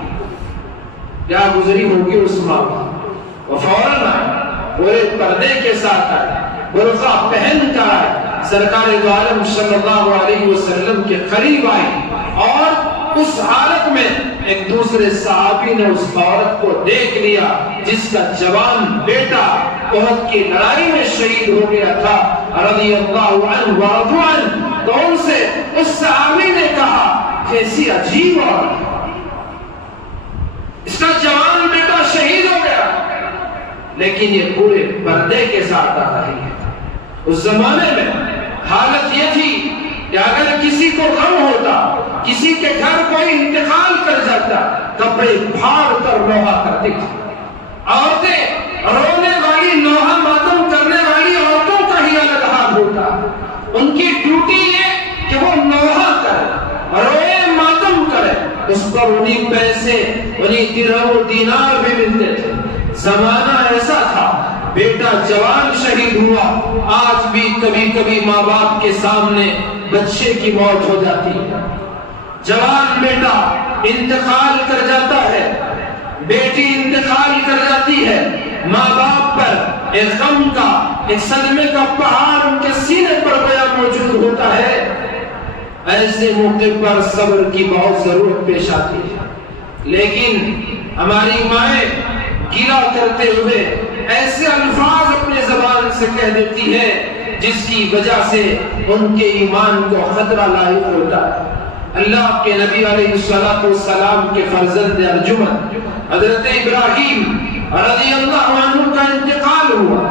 کیا گزری ہوگی اس ماں کا؟ وہ فوراً آئے، پورے پردے کے ساتھ آئے، برقع پہن کر آئے، سرکار دو عالم صلی اللہ علیہ وسلم کے قریب آئی، اور اس حالت میں ایک دوسرے صحابی نے اس عورت کو دیکھ لیا جس کا جوان بیٹا احد کی لڑائی میں شہید ہو گیا تھا، رضی اللہ عنہ ورضوا عنہ۔ تو ان سے اس صحابی نے کہا، کیسی عجیب عورت، اس کا جوان بیٹا شہید ہو گیا، لیکن یہ پورے پردے کے ساتھ آ رہی ہے۔ اس زمانے میں حالت یہ تھی کہ اگر کسی کو غم ہوتا، کسی کے گھر کوئی انتقال کر جاتا، کپڑے پھاڑ کر نوحہ کرتی تھی۔ عورتیں رونے والی، نوحہ ماتم کرنے والی عورتوں کا ہی الگ حال ہوتا، ان کی ڈیوٹی یہ کہ وہ نوحہ کرے، روئے، ماتم کرے، اس پر انہیں پیسے، انہیں درہم و دینار بھی ملتے تھے۔ زمانہ ایسا تھا، بیٹا جوان شہید ہوا، آج بھی کبھی کبھی ماں باپ کے سامنے بچے کی موت ہو جاتی ہے، جوان بیٹا انتقال کر جاتا ہے، بیٹی انتقال کر جاتی ہے، ماں باپ پر ایک غم کا، ایک صدمے کا پہاڑ ان کے سینے پر گویا موجود ہوتا ہے۔ ایسے موقع پر صبر کی بہت ضرورت پیش آتی ہے، لیکن ہماری مائیں گیلا کرتے ہوئے ایسے الفاظ اپنے زبان سے کہہ دیتی ہے جس کی وجہ سے ان کے ایمان کو خطرہ لاحق ہوتا ہے۔ اللہ کے نبی علیہ السلام کے فرزند ارجمند حضرت ابراہیم رضی اللہ عنہ کا انتقال ہوا۔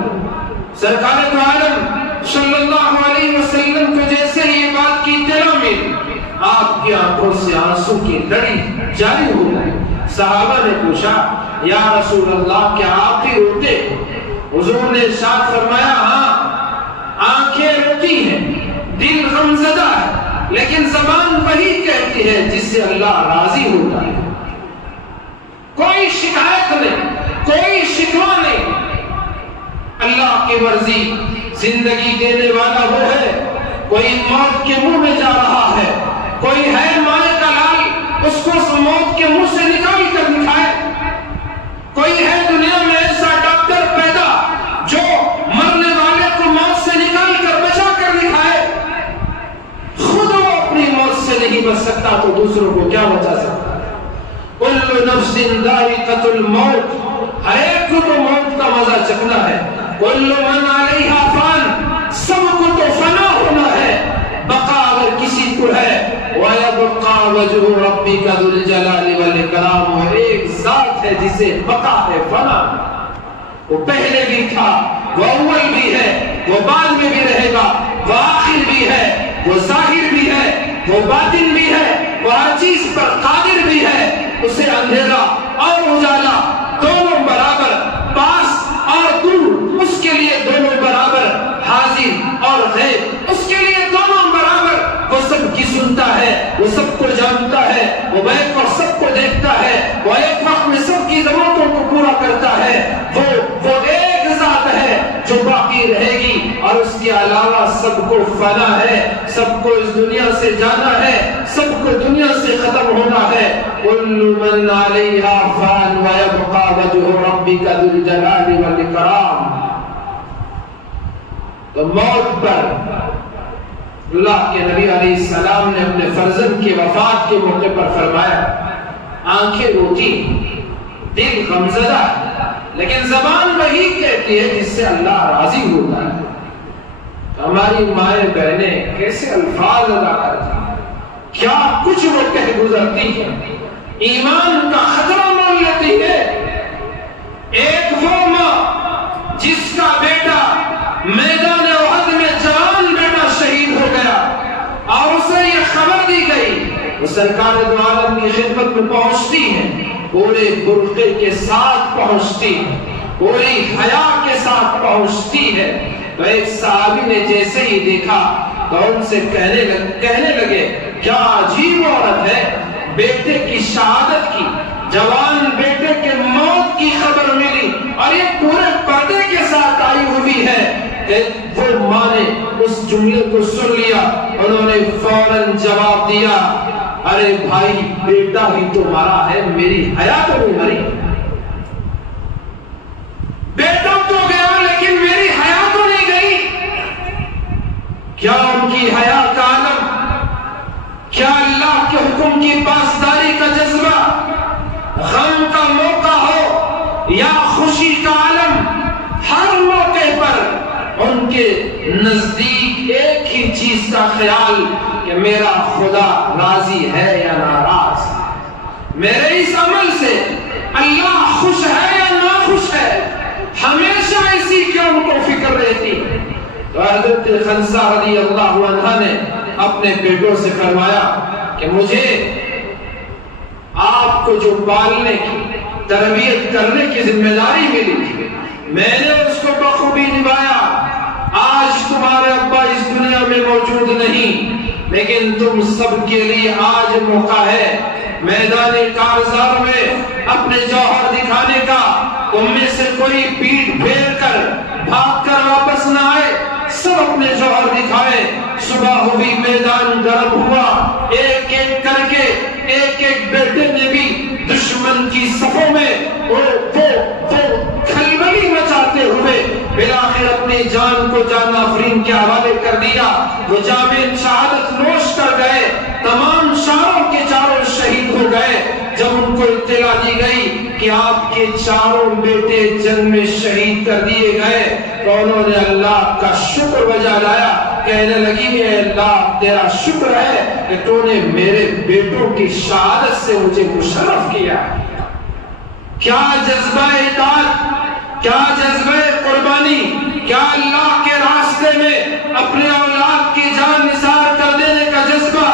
سرکار دو عالم صلی اللہ علیہ وسلم کو جیسے یہ بات کی اطلاع ملی، آپ کی آنکھوں سے آنسو کی لڑی جاری ہو گئی۔ صحابہ نے پوچھا، یا رسول اللہ کیا آپ بھی روتے؟ حضور نے ارشاد فرمایا، ہاں آنکھیں روتی ہیں، دل غمزدہ ہے، لیکن زبان وہی کہتی ہے جس سے اللہ راضی ہوتا ہے۔ کوئی شکایت نہیں، کوئی شکوہ نہیں۔ اللہ کی مرضی، زندگی دینے والا وہ ہے، کوئی موت کے منہ میں جا رہا ہے، کوئی ہے مائے کا لال، اس کو موت کے منہ سے نکال کر دکھائے، کوئی ہے دنیا میں ایسا ڈاکٹر پیدا جو مرنے والے کو موت سے نکال کر بچا کر دکھائے۔ خود وہ اپنی موت سے نہیں بچ سکتا تو دوسروں کو کیا بچا سکتا ہے؟ کل نفس ذائقۃ الموت، ہر ایک کو تو موت کا مزہ چکھنا ہے۔ کل من علیہا فان، سب کو تو فنا ہونا ہے، بقا اگر کسی کو ہے، وَيَبْقَى وَجْهُ رَبِّكَ ذُو الْجَلَالِ وَالْإِكْرَامِ، اور ایک ذات ہے جسے بقا ہے، فنا، وہ پہلے بھی تھا، وہ اول بھی ہے، وہ بعد میں بھی رہے گا، وہ آخر بھی ہے، وہ ظاہر بھی ہے، وہ باطن بھی ہے، وہ ہر چیز پر قادر بھی ہے۔ اسے اندھیرا اور اجالا دونوں برابر، پاس اور دور، اس کے لیے دونوں برابر، حاضر اور غیب اس کے لیے دونوں برابر۔ وہ سب کی سنتا ہے، وہ سب کو جانتا ہے، وہ بیک اور سب کو دیکھتا ہے، وہ ایک وقت میں سب کی ضرورتوں کو پورا کرتا ہے۔ وہ ایک ذات ہے جو باقی رہے گی، اور اس کے علاوہ سب کو فنا ہے، سب کو اس دنیا سے جانا ہے، سب کو دنیا سے ختم ہونا ہے۔ کل من علیہا فان ویبقى وجہ ربک ذو الجلال والاکرام۔ تو موت پر اللہ کے نبی علیہ السلام نے اپنے فرزند کے وفات کے موقع پر فرمایا، آنکھیں روتی، دل غمزدہ، لیکن زبان وہی کہتی ہے جس سے اللہ راضی ہوتا ہے. ہماری مائیں بہنیں کیسے الفاظ ادا کرتی ہیں، کیا کچھ وہ کہہ گزرتی ہیں، ایمان کا خطرہ مان لیتی ہے. ایک وہ ماں جس کا بیٹا میدان احد میں جوان بیٹا شہید ہو گیا اور اسے یہ خبر دی گئی، وہ سرکار دو عالم کی خدمت میں پہنچتی ہے، پورے برقعے کے ساتھ پہنچتی ہے، پوری حیا کے ساتھ پہنچتی ہے. تو ایک صحابی نے جیسے ہی دیکھا تو ان سے کہنے لگے کیا عجیب عورت ہے، بیٹے کی شہادت کی، جوان بیٹے کے موت کی خبر ملی اور یہ پورے پردے کے ساتھ آئی ہوئی ہے. وہ ماں نے اس جملے کو سن لیا، انہوں نے فوراً جواب دیا ارے بھائی بیٹا ہی تو مرا ہے، میری حیا تو نہیں مری. بیٹا تو گیا لیکن میری حیا تو نہیں گئی. کیا ان کی حیا کا عالم، کیا اللہ کے حکم کی پاسداری کا جذبہ، غم کا موقع ہو یا خوشی کا عالم، ہر موقع پر ان کے نزدیک ایک ہی چیز کا خیال کہ میرا خدا راضی ہے یا ناراض، میرے اس عمل سے اللہ خوش ہے یا ناخوش ہے، ہمیشہ اسی کی ان کو فکر رہتی. تو حضرت خنسہ رضی اللہ عنہ نے اپنے بیٹوں سے فرمایا کہ مجھے آپ کو جو پالنے کی تربیت کرنے کی ذمہ داری ملی تھی، میں نے اس کو بخوبی نبھایا. آج تمہارے ابا اس دنیا میں موجود نہیں، لیکن تم سب کے لیے آج موقع ہے میدان کارزار میں اپنے جوہر دکھانے کا. تم میں سے کوئی پیٹھ پھیر کر بھاگ کر واپس نہ آئے، سب اپنے جوہر دکھائے. صبح ہوئی، میدان گرم ہوا، ایک ایک کر کے ایک ایک بیٹے نے بھی دشمن کی صفوں میں وہ کھلبلی مچاتے ہوئے بالآخر اپنی جان کو جان آفرین کے حوالے کر دیا. وہ جام شہادت نوش کر گئے، تمام چاروں کے چاروں شہید ہو گئے. جب ان کو اطلاع دی گئی کہ آپ کے چاروں بیٹے جنگ میں شہید کر دیے گئے تو انہوں نے اللہ کا شکر بجا لایا، کہنے لگی اے اللہ تیرا شکر ہے کہ تو نے میرے بیٹوں کی شہادت سے مجھے مشرف کیا. کیا جذبہ اطاعت، کیا جذبہ قربانی، کیا اللہ کے راستے میں اپنے اولاد کی جان نثار کر دینے کا جذبہ.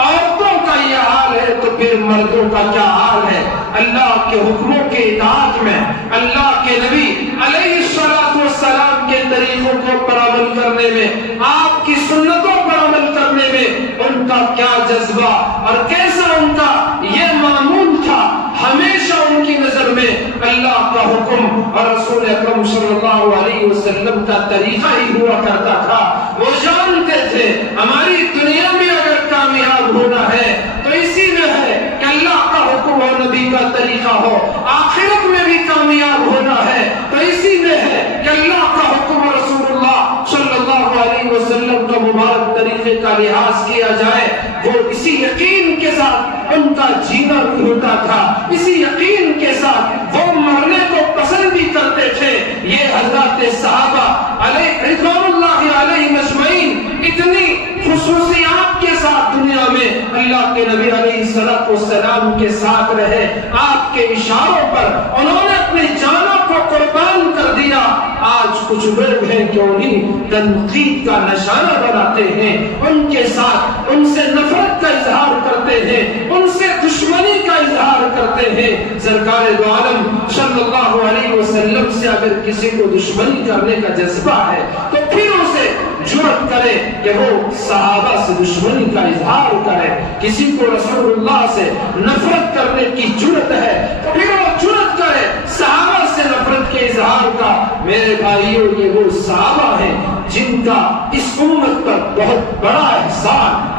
عورتوں کا یہ حال ہے تو پھر مردوں کا کیا حال ہے. اللہ کے حکموں کے اطاعت میں، اللہ کے نبی علیہ السلام کے طریقوں کو پر عمل کرنے میں، آپ کی سنتوں پر عمل کرنے میں ان کا کیا جذبہ اور کیسا ان کا یہ معمول تھا. ہمیشہ ان کی نظر میں اللہ کا حکم اور رسول اکرم صلی اللہ علیہ وسلم کا طریقہ ہی ہوا کرتا تھا. وہ جانتے تھے ہماری دنیا میں اگر کامیاب ہونا ہے تو اسی میں ہے کہ اللہ کا حکم اور نبی کا طریقہ ہو، آخرت میں بھی کامیاب ہونا ہے تو اسی میں ہے کہ اللہ کا حکم اور رسول اللہ صلی اللہ علیہ وسلم کا مبارک طریقے کا لحاظ کیا جائے. وہ اسی یقین کے ساتھ ان کا جینا بھی ہوتا تھا، اسی یقین کے ساتھ وہ مرنے کو پسند بھی کرتے تھے. یہ حضرات صحابہ علیہ رضوان اللہ علیہ اجمعین اتنی خصوصیات کے ساتھ دنیا میں اللہ کے نبی علیہ السلام کے ساتھ رہے. آپ کے اشاروں پر انہوں نے اپنی جانوں کو قربان کر دیا. آج کچھ لوگ ہیں کہ انہیں تنقید کا نشانہ بناتے ہیں، ان کے ساتھ ان سے نفرت کا اظہار کرتے ہیں، ان سے دشمنی کا اظہار کرتے ہیں. سرکار دو عالم صلی اللہ علیہ وسلم سے اگر کسی کو دشمنی کرنے کا جذبہ ہے تو پھر اسے جرأت کرے کہ وہ صحابہ سے دشمنی کا اظہار کرے. کسی کو رسول اللہ سے نفرت کرنے کی جرأت ہے تو پھر وہ جرأت کرے صحابہ سے نفرت کے اظہار کا. میرے بھائیوں یہ وہ صحابہ ہیں جن کا اس امت پر بہت بڑا احسان ہے.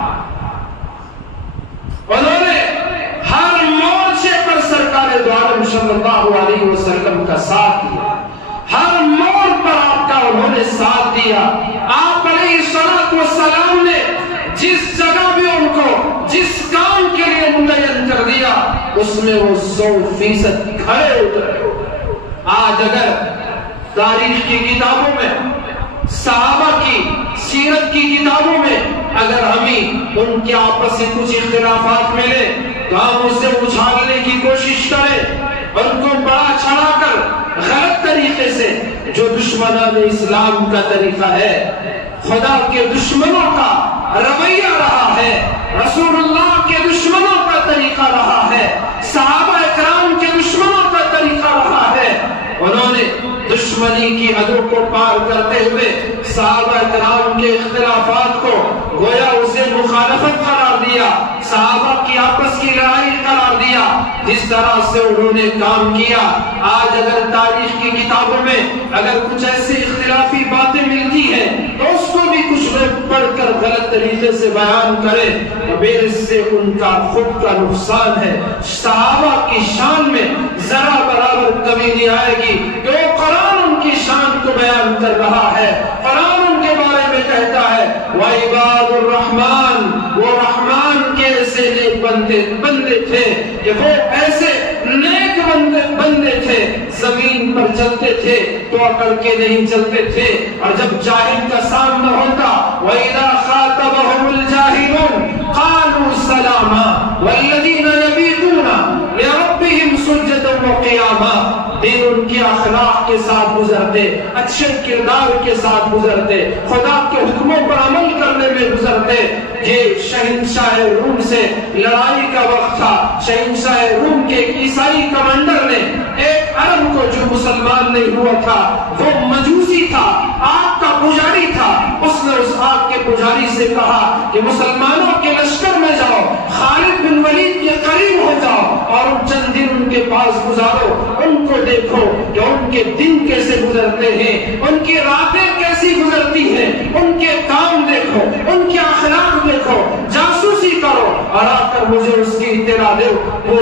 انہوں نے ہر مورچے پر سرکار دو عالم صلی اللہ علیہ وسلم کا ساتھ دیا، ہر موڑ پر آپ کا انہوں نے ساتھ دیا. آپ علیہ السلام نے جس جگہ بھی ان کو جس کام کے لیے متعین کر دیا اس میں وہ 100% کھڑے اترے. آج اگر تاریخ کی کتابوں میں، صحابہ کی سیرت کی کتابوں میں اگر ہمیں ان کے آپس سے کچھ اختلافات ملے تو ہم اسے اچھالنے کی کوشش کریں، ان کو بڑا چڑھا کر غلط طریقے سے، جو دشمنان اسلام کا طریقہ ہے، خدا کے دشمنوں کا رویہ رہا ہے، رسول اللہ کے دشمنوں کا طریقہ رہا ہے، صحابہ اکرام کے دشمنوں کا طریقہ رہا ہے۔ انہوں نے دشمنی کی حدوں کو پار کرتے ہوئے صحابہ اکرام کے اختلافات کو گویا اسے مخالفت قرار دیا، صحابہ کی آپس کی لڑائی قرار دیا۔ جس طرح سے انہوں نے کام کیا، آج اگر تاریخ کی کتابوں میں اگر کچھ ایسی اختلافی باتیں ملتی ہیں تو اس کو بھی کچھ لوگ پڑھ کر غلط طریقے سے بیان کریں، تو پھر اس سے ان کا خود کا نقصان ہے۔ صحابہ کی شان میں ذرا برابر کمی نہیں آئے گی کہ وہ قرآن ان کی شان کو بیان کر رہا ہے، قرآن ان کے بارے میں کہتا ہے وَعِبَادُ الرَّحْمَنِ، وہ رحمان کے ایسے نیک بندے تھے کہ وہ ایسے نیک بندے تھے، زمین پر چلتے تھے تو اکڑ کے نہیں چلتے تھے، اور جب جاہل کا سامنا ہوتا وَإِذَا خَاطَبَهُمُ الْجَاهِلُونَ قَالُوا سَلَامًا وَالَّذِينَ يَبِيتُونَ لِرَبِّهِمْ سُجَّدًا وَقِيَامًا۔ دن ان کے اخلاق کے ساتھ گزرتے، اچھے کردار کے ساتھ گزرتے، خدا کے حکموں پر عمل کرنے میں گزرتے۔ یہ شہنشاہ روم سے لڑائی کا وقت تھا، شہنشاہ روم کے ایک عیسائی کمانڈر نے ایک عرب کو جو مسلمان نہیں ہوا تھا، وہ مجوسی تھا، آگ کا پجاری تھا، اس نے اس آگ کے پجاری سے کہا کہ مسلمانوں کے لشکر میں جاؤ، خالد بن ولید کے قریب ہو جاؤ اور چند دن ان کے پاس گزارو، ان کو دیکھو کہ ان کے دن کیسے گزرتے ہیں، ان کی راتیں کیسی گزرتی ہیں، ان کے کام دیکھو، ان کے اخلاق دیکھو، جاسوسی کرو اور آ کر مجھے اس کی اطلاع دو۔ وہ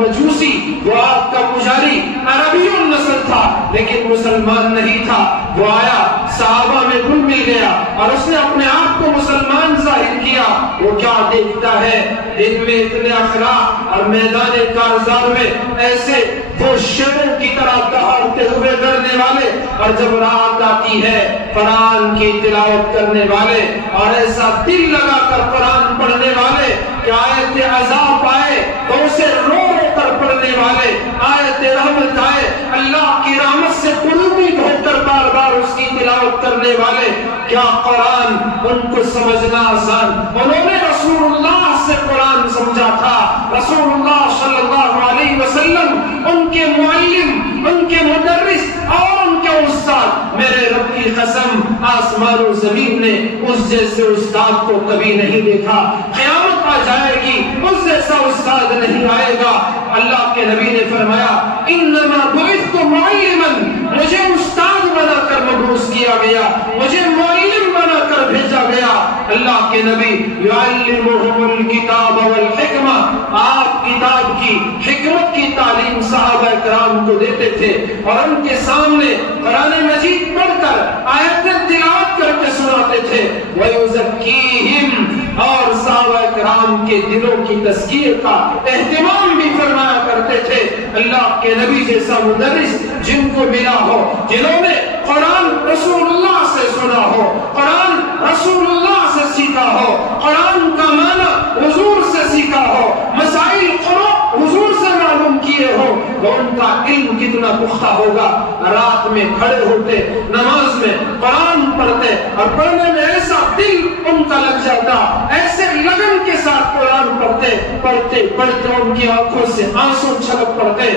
مجوسی، وہ آگ کا پجاری عربی النسل تھا لیکن مسلمان نہیں تھا، وہ آیا، صحابہ میں گل مل گیا اور اس نے اپنے آپ کو مسلمان ظاہر کیا۔ وہ کیا دیکھتا ہے، دن میں اتنے اخلاق اور میدان کارزار میں ایسے وہ شیروں کی طرح دہاڑتے ہوئے ڈرنے والے، اور جب رات آتی ہے قرآن کی تلاوت کرنے والے اور ایسا دل لگا کر قرآن پڑھنے والے کہ آیت عذاب آئے تو اسے رو رو کر پڑھنے والے، آیت رحمت آئے اللہ کی رحمت سے قلوبی ہو کر بار بار اس کی تلاوت کرنے والے، کیا قرآن ان کو سمجھنا آسان؟ انہوں نے رسول اللہ سے قرآن سمجھا تھا، رسول اللہ صلی اللہ علیہ وسلم ان کے معلم، ان کے مدرس اور ان کے استاد، میرے رب کی قسم آسمان و زمین نے اس جیسے استاد کو کبھی نہیں دیکھا، قیامت آ جائے گی اس جیسا استاد نہیں آئے گا۔ اللہ کے نبی نے فرمایا انما بعثت معلما، مجھے استاد بنا کر مبعوث کیا گیا، مجھے معلم بنا کر بھیجا گیا۔ اللہ کے نبی یعلمهم الکتاب والحکمہ، آپ کتاب کی حکمت کی تعلیم صحابہ کرام کو دیتے تھے اور ان کے سامنے قرآن مجید پڑھ کر آیتیں تلاوت کر کے سناتے تھے، وَيُزَكِّيهِمْ، اور صحابہ کرام کے دلوں کی تزکیہ کا اہتمام بھی فرمایا کرتے تھے۔ اللہ کے نبی جیسا مدرس جن کو ملا ہو، جنہوں نے قرآن رسول اللہ سے سنا ہو، قرآن رسول اللہ سے سیکھا ہو، قرآن کا معنی حضور سے سیکھا ہو، مسائل قرآن حضور سے معلوم کیے ہو، تو ان کا علم کتنا پختہ ہوگا۔ رات میں کھڑے ہوتے، نماز میں قرآن پڑھتے اور پڑھنے میں ایسا دل ان کا لگ جاتا، ایسے لگن کے ساتھ قرآن پڑھتے ان کی آنکھوں سے آنسو چھلک پڑتے۔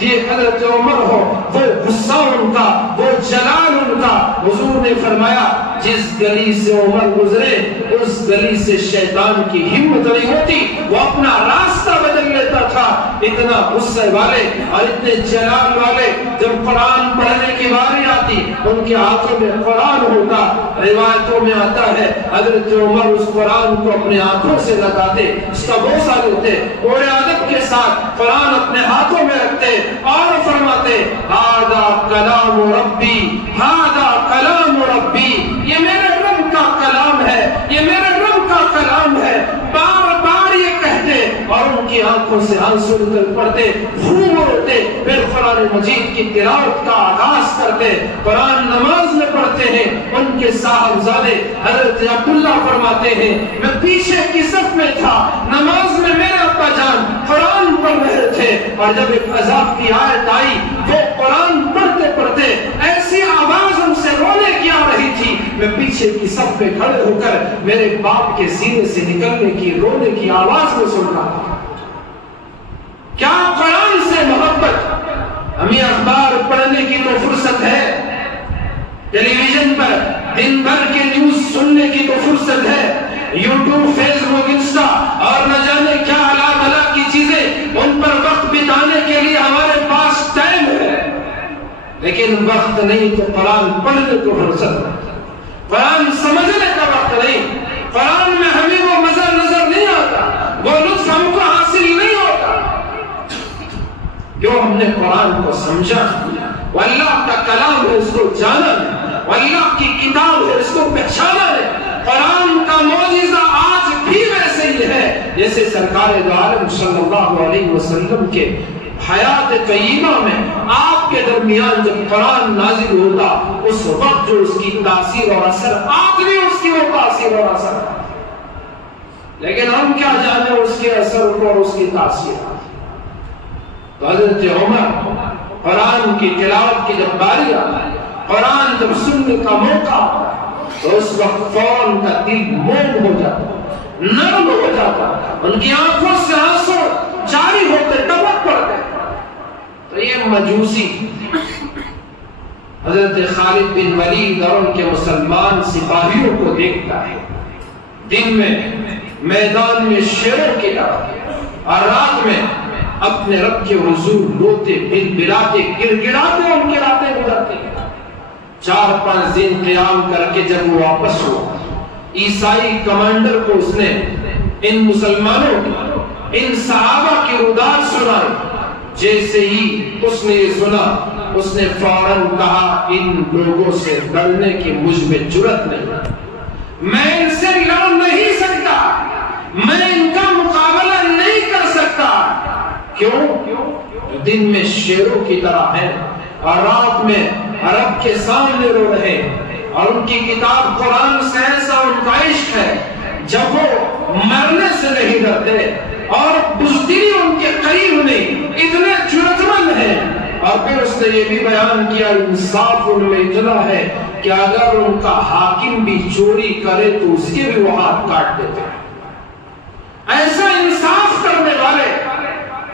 یہ حضرت عمر ہو، وہ غصہ ان کا، وہ جلال ان کا، حضور نے فرمایا جس گلی سے عمر گزرے اس گلی سے شیطان کی ہمت نہیں ہوتی، وہ اپنا راستہ بدل لیتا تھا۔ اتنا غصے والے اور اتنے جلال والے، جب قرآن پڑھنے کی باری آتی ان کے ہاتھوں میں قرآن ہوتا۔ روایتوں میں آتا ہے حضرت عمر اس قرآن کو اپنے آنکھوں سے لگاتے، اس کا بوسہ لیتے، اور ادب کے ساتھ قرآن اپنے ہاتھوں میں رکھتے اور فرماتے ہذا کلام ربی، ہذا کلام ربی، یہ میرے رب کا کلام ہے، یہ میرے رب کا کلام ہے۔ بار بار یہ کہتے اور ان کی آنکھوں آنکھوں سے آنسو نکل پڑتے، خوب روتے، پھر قرآن مجید کی تلاوت کا آغاز کرتے، قرآن نماز میں پڑھتے ہیں۔ ان کے صاحبزادے حضرت عبداللہ فرماتے ہیں میں پیچھے کی صف میں تھا، نماز میں میرے ابا جان قرآن پڑھ رہے تھے، اور جب ایک عذاب کی آیت آئی وہ قرآن پڑھتے پڑھتے ایسی آواز ان سے رونے کی آ رہی تھی، میں پیچھے کی صف میں کھڑے ہو کر میرے باپ کے سینے سے نکلنے کی رونے کی آواز میں سن رہا تھا۔ کیا قرآن سے محبت؟ ہمیں اخبار پڑھنے کی تو فرصت ہے، ٹیلی ویژن پر دن بھر کے نیوز سننے کی تو فرصت ہے، یوٹیوب، فیس بک، انسٹا اور نہ جانے کیا اللہ تعالیٰ کی چیزیں، ان پر وقت بتانے کے لیے ہمارے پاس ٹائم ہے، لیکن وقت نہیں تو قرآن پڑھنے کو فرصت ہے، قرآن سمجھنے کا وقت نہیں۔ قرآن میں ہمیں وہ مزہ نظر نہیں آتا، وہ لطف ہم کو حاصل نہیں ہوتا، کیوں؟ ہم نے قرآن کو سمجھا، وہ اللہ کا کلام ہے، اس کو جانا ہے، وہ اللہ کی کتاب ہے، اس کو پہچانا ہے۔ قرآن کا معجزہ آج بھی ویسے ہی ہے جیسے سرکار دو عالم صلی اللہ علیہ وسلم کے حیات طیبہ میں آپ کے درمیان جب قرآن نازل ہوتا اس وقت جو اس کی تاثیر اور اثر آج بھی اس کی وہ تاثیر اور اثر، لیکن ہم کیا جانے اس کے اثر کو اور اس کی تاثیر۔ تو حضرت عمر قرآن کی تلاوت کی جب باری آئی، قرآن جب سننے کا موقع آتا تو اس وقت فوراً کا دل موم ہو جاتا، نرم ہو جاتا، ان کی آنکھوں سے آنسو جاری ہوتے، ٹپک پڑتے۔ تو یہ مجوسی حضرت خالد بن ولید اور ان کے مسلمان سپاہیوں کو دیکھتا ہے، دن میں میدان میں شیروں کی طرح اور رات میں اپنے رب کے حضور روتے بلبلاتے گڑگڑاتے ان کی راتیں گزرتی۔ 4-5 دن قیام کر کے جب وہ واپس ہوا، عیسائی کمانڈر کو اس نے ان مسلمانوں کی، ان صحابہ کی رودات سنائی۔ جیسے ہی اس نے یہ سنا، اس نے فوراً کہا ان لوگوں سے ڈرنے کی مجھ میں جرأت نہیں، میں ان سے لڑ نہیں سکتا، میں ان کا مقابلہ نہیں کر سکتا۔ کیوں؟ دن میں شیروں کی طرح ہے اور رات میں رب کے سامنے رو رہے، اور ان کی کتاب قرآن سے ایسا ان کا عشق ہے جب وہ مرنے سے نہیں ڈرتے اور بزدلی ان کے قریب نہیں، اتنے جرأتمند ہیں۔ اور پھر اس نے یہ بھی بیان کیا انصاف ان میں اتنا ہے کہ اگر ان کا حاکم بھی چوری کرے تو اس کے بھی وہ ہاتھ کاٹ دیتے ہیں، ایسا انصاف کرنے والے۔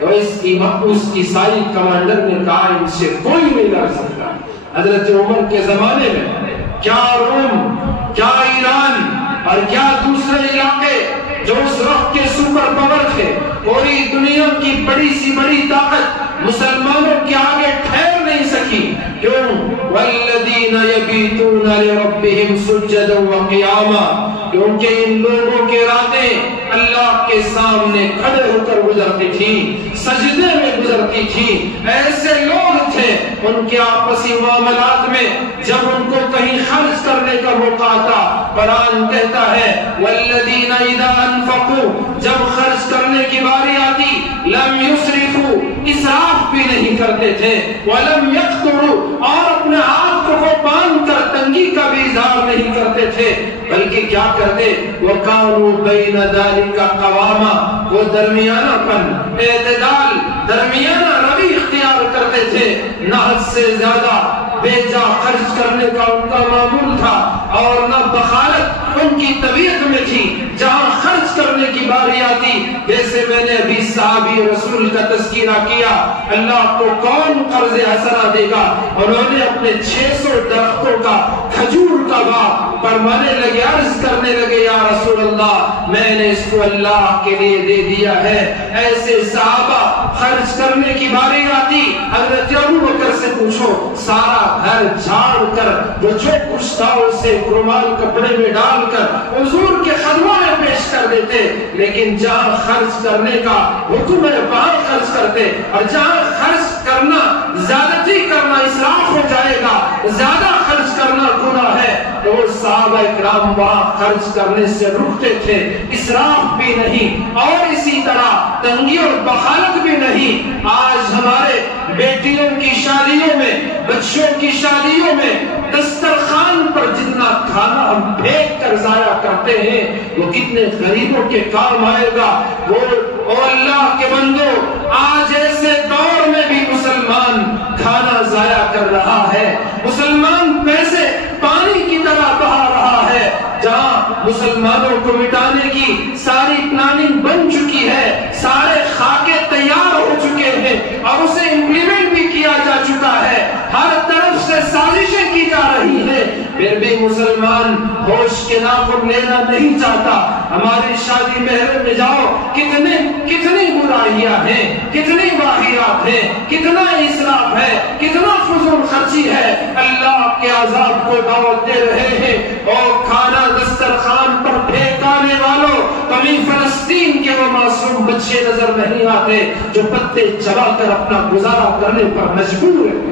تو اس عیسائی کمانڈر نے کہا ان سے کوئی نہیں لڑ سکتا۔ حضرت عمر کے زمانے میں کیا روم، کیا ایران اور کیا دوسرے علاقے جو اس وقت کے سپر پاور تھے، پوری دنیا کی بڑی سی بڑی طاقت مسلمانوں کے آگے ٹھہر نہیں سکی۔ کیوں؟ والذین یبیتون لربہم سجدا وقیاما، کیونکہ ان لوگوں کے راتیں اللہ کے سامنے کھڑے ہو کر گزرتی تھی، سجدے میں گزرتی تھی۔ ایسے لوگ تھے ان کے آپسی معاملات میں جب ان کو کہیں خرچ کرنے کا موقع آتا، قرآن کہتا ہے والذین اذا انفقوا، جب خرچ کرنے کی باری آتی لم یسرفوا، اسراف بھی نہیں کرتے تھے، ولم یقتروا، اور اپنے ہاتھ کو باندھ کر تنگی کا بھی اظہار نہیں کرتے تھے، بلکہ کیا کرتے؟ وَكَانُوا بَيْنَ ذَلِكَ قَوَامًا، وہ درمیانہ پن، اعتدال، درمیانہ روی اختیار کرتے تھے۔ نہ حد سے زیادہ بے جا خرچ کرنے کا ان کا معمول تھا اور نہ بخالت ان کی طبیعت میں تھی۔ جہاں خرچ کرنے کی باری آتی، جیسے میں نے ابھی صحابی رسول کا تذکرہ کیا، اللہ کو کون قرض حسنہ دے گا؟ انہوں نے اپنے 600 درختوں کا کھجور کا باغ فرمانے لگے، عرض کرنے لگے یا رسول اللہ میں نے اس کو اللہ کے لیے دے دیا ہے۔ ایسے صحابہ خرچ کرنے کی باری آتی، حضرت ابو بکر سے پوچھو، سارا گھر جھاڑ کر وہ جو کچھ تھا اسے رومال کپڑے میں ڈال کر حضور کے قدموں میں پیش کر دیتے، لیکن جہاں خرچ کرنے کا حکم ہے وہاں خرچ کرتے، اور جہاں خرچ کرنا زیادتی کرنا اسراف ہو جائے گا، زیادہ خرچ کرنا گناہ ہے، تو وہ صاحب صحابہ کرام وہاں خرچ کرنے سے رکتے تھے، اسراف بھی نہیں اور اسی طرح تنگی اور بخالت بھی نہیں۔ آج ہمارے بیٹیوں کی شادیوں میں، بچوں کی شادیوں میں دسترخوان پر جتنا کھانا ہم پھینک کر ضائع کرتے ہیں وہ کتنے غریبوں کے کام آئے گا۔ وہ اللہ کے بندو، آج ایسے دور میں بھی مسلمان کھانا ضائع کر رہا ہے، مسلمان پیسے پانی کی طرح بہا رہا ہے۔ جہاں مسلمانوں کو مٹانے کی ساری پلاننگ بن چکی ہے، سارے خاکے تیار ہو چکے ہیں اور اسے امپلیمنٹ بھی کیا جا چکا ہے، ہر طرف سے سازشیں کی جا رہی ہیں، پھر بھی مسلمان ہوش کے ناخن لینا نہیں چاہتا۔ ہماری شادی محل میں جاؤ، کتنی برائیاں ہیں، کتنی واہیات ہیں، کتنا اسراف ہے، کتنا فضول خرچی ہے۔ اللہ کے عذاب کو دعوت دے رہے ہیں۔ اور کھانا دسترخوان پر پھینکانے والوں، کبھی فلسطین کے وہ معصوم بچے نظر نہیں آتے جو پتے چبا کر اپنا گزارا کرنے پر مجبور ہیں۔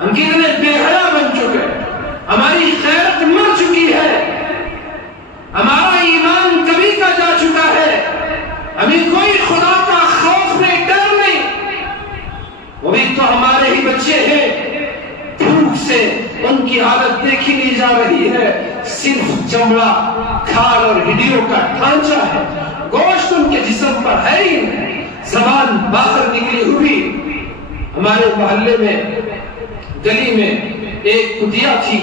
ہم کتنے بے حیا بن چکے، ہماری غیرت مر چکی ہے، ہمارا ایمان کبھی کا جا چکا ہے، ہمیں کوئی خدا کا خوف نہیں، ڈر نہیں۔ وہ بھی تو ہمارے ہی بچے ہیں، بھوک سے ان کی حالت دیکھی نہیں جا رہی ہے، صرف چمڑا، کھال اور ہڈیوں کا ڈھانچہ ہے، گوشت ان کے جسم پر ہے ہی نہیں، زبان باہر نکلی ہوئی۔ ہمارے محلے میں، گلی میں ایک کتیا تھی،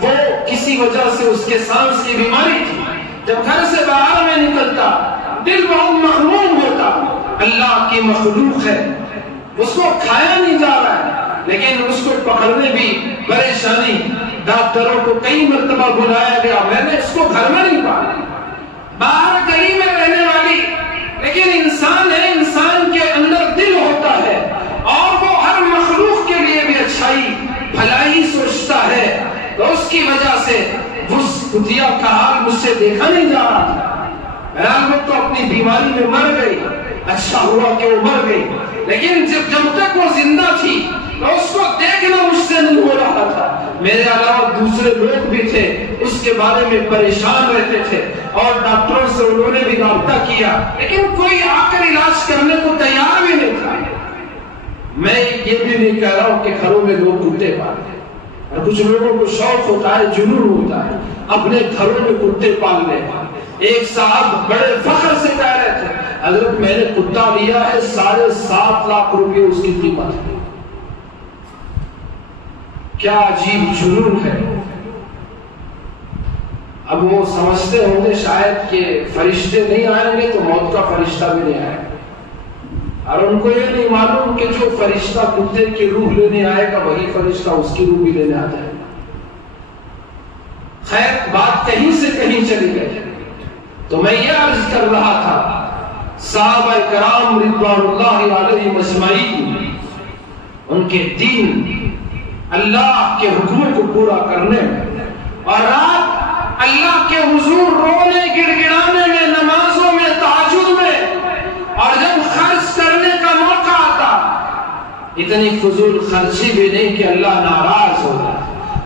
وہ کسی وجہ سے اس کے سانس کی بیماری تھی، جب گھر سے باہر میں نکلتا دل بہت مغموم ہوتا۔ اللہ کی مخلوق ہے، اس کو کھایا نہیں جا رہا ہے، لیکن اس کو پکڑنے بھی پریشانی، ڈاکٹروں کو کئی مرتبہ بلایا گیا، میں نے اس کو گھر میں نہیں پایا، باہر گلی میں رہنے والی، لیکن انسان ہے، انسان کے اندر دل ہوتا ہے اور وہ ہر مخلوق کے لیے بھی اچھائی بھلائی سوچتا ہے، تو اس کی وجہ سے اس کتیا کا حال مجھ سے دیکھا نہیں جا رہا تھا۔ بہرحال وہ تو اپنی بیماری میں مر گئی، اچھا ہوا کہ وہ مر گئی، لیکن جب تک وہ زندہ تھی تو اس کو دیکھنا مجھ سے نہیں ہو رہا تھا۔ میرے علاوہ دوسرے لوگ بھی تھے، اس کے بارے میں پریشان رہتے تھے اور ڈاکٹروں سے انہوں نے بھی رابطہ کیا، لیکن کوئی آ کر علاج کرنے کو تیار بھی نہیں تھا۔ میں یہ بھی نہیں کہہ رہا ہوں کہ گھروں میں لوگ کتے پالتے ہیں، اور کچھ لوگوں کو شوق ہوتا ہے، جنون ہوتا ہے اپنے گھروں میں کتے پالنے کا۔ ایک صاحب بڑے فخر سے کہہ رہے تھے، حضرت میں نے کتا لیا ہے، 7.5 لاکھ روپے اس کی قیمت ہے۔ کیا عجیب جنون ہے۔ اب وہ سمجھتے ہوں گے شاید کہ فرشتے نہیں آئیں گے تو موت کا فرشتہ بھی نہیں آئے گا، اور ان کو یہ نہیں معلوم کہ جو فرشتہ کتے کی روح لینے آئے گا وہی فرشتہ اس کی روح بھی لینے آ جائے گا۔ خیر، بات کہیں سے کہیں چلی گئی، تو میں یہ عرض کر رہا تھا، صحابہ کرام رضوان اللہ علیہم اجمعین، ان کے دین، اللہ کے حکموں کو پورا کرنے میں اور رات اللہ کے حضور رونے گڑ گڑانے میں، نمازوں میں، تہجد میں، اور جب خرچ کرنے کا موقع آتا اتنی فضول خرچی بھی نہیں کہ اللہ ناراض ہو جائے،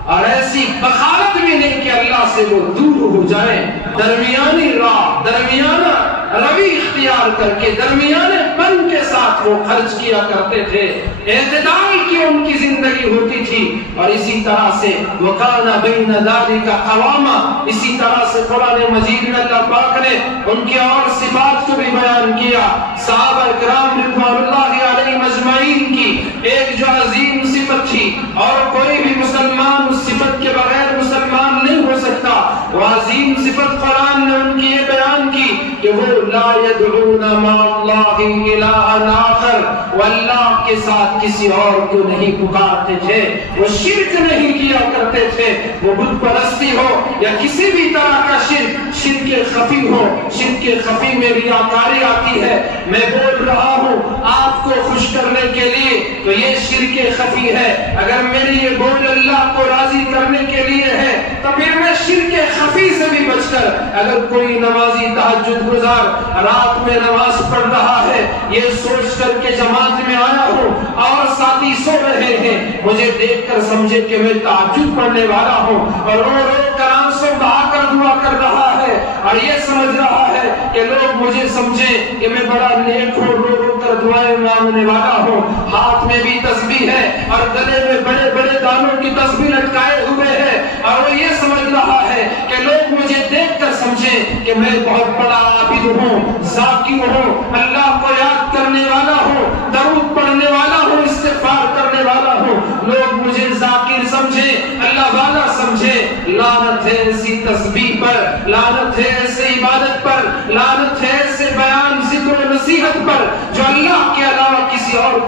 اور ایسی بخالت بھی نہیں کہ اللہ سے وہ دور ہو جائے۔ درمیانی راہ، درمیانہ روی اختیار کر کے، درمیانے پن کے ساتھ وہ خرچ کیا کرتے تھے، اعتدال کی ان کی زندگی ہوتی تھی، اور اسی طرح سے وَكَانَ بَيْنَ ذَلِكَ قَوَامًا، اسی طرح سے قرآن مجید میں اللہ پاک نے ان کی اور صفات کو بھی بیان کیا۔ صحابہ کرام رضوان اللہ علیہم اجمعین کی ایک جو عظیم صفت تھی، اور کوئی بھی مسلمان اس صفت کے بغیر مسلمان نہیں ہو سکتا، وہ عظیم صفت قرآن نے ان کی یہ بیان کی کہ وہ لا يدعون مع اللہ الہا آخر، وہ اللہ کے ساتھ کسی اور کو نہیں پکارتے تھے، وہ شرک نہیں کیا کرتے تھے، وہ بت پرستی ہو یا کسی بھی طرح کا شرک، شرک خفی ہو، شرک خفی میں ریاکاری آتی ہے۔ میں بول رہا ہوں آپ کو خوش کرنے کے لیے تو یہ شرک خفی ہے، اگر میری یہ بول اللہ کو راضی کرنے کے لیے ہے تو پھر میں شرک خفی سے بھی بچ بچ کر اگر کوئی نمازی تہجد گزار رات میں نماز پڑھ رہا ہے یہ سوچ کر کے جماعت میں آیا ہوں اور ساتھی سو رہے ہیں مجھے دیکھ کر سمجھے کہ میں تہجد پڑھنے والا ہوں اور رو رو کر آنسو بہا کر دعا کر رہا ہے اور یہ سمجھ رہا ہے کہ لوگ مجھے سمجھیں کہ میں بڑا نیک ہوں رو رو کر دعائیں مانگنے والا ہوں ہاتھ میں بھی تسبیح ہے اور گلے میں بڑے بڑے دانوں کی تسبیح لٹکائے ہوئے ہے اور وہ یہ سمجھ رہا ہے کہ لوگ مجھے دیکھ کر سمجھیں کہ میں بہت بڑا عابد ہوں ذاکر ہوں اللہ کو یاد کرنے والا ہوں درود پڑھنے والا ہوں استغفار کرنے والا ہوں لوگ مجھے ذاکر سمجھیں اللہ والا سمجھیں لعنت ہے ایسی تسبیح پر لعنت ہے ایسے عبادت پر لعنت ہے ایسے بیان ذکر و نصیحت پر جو اللہ کے علاوہ کسی اور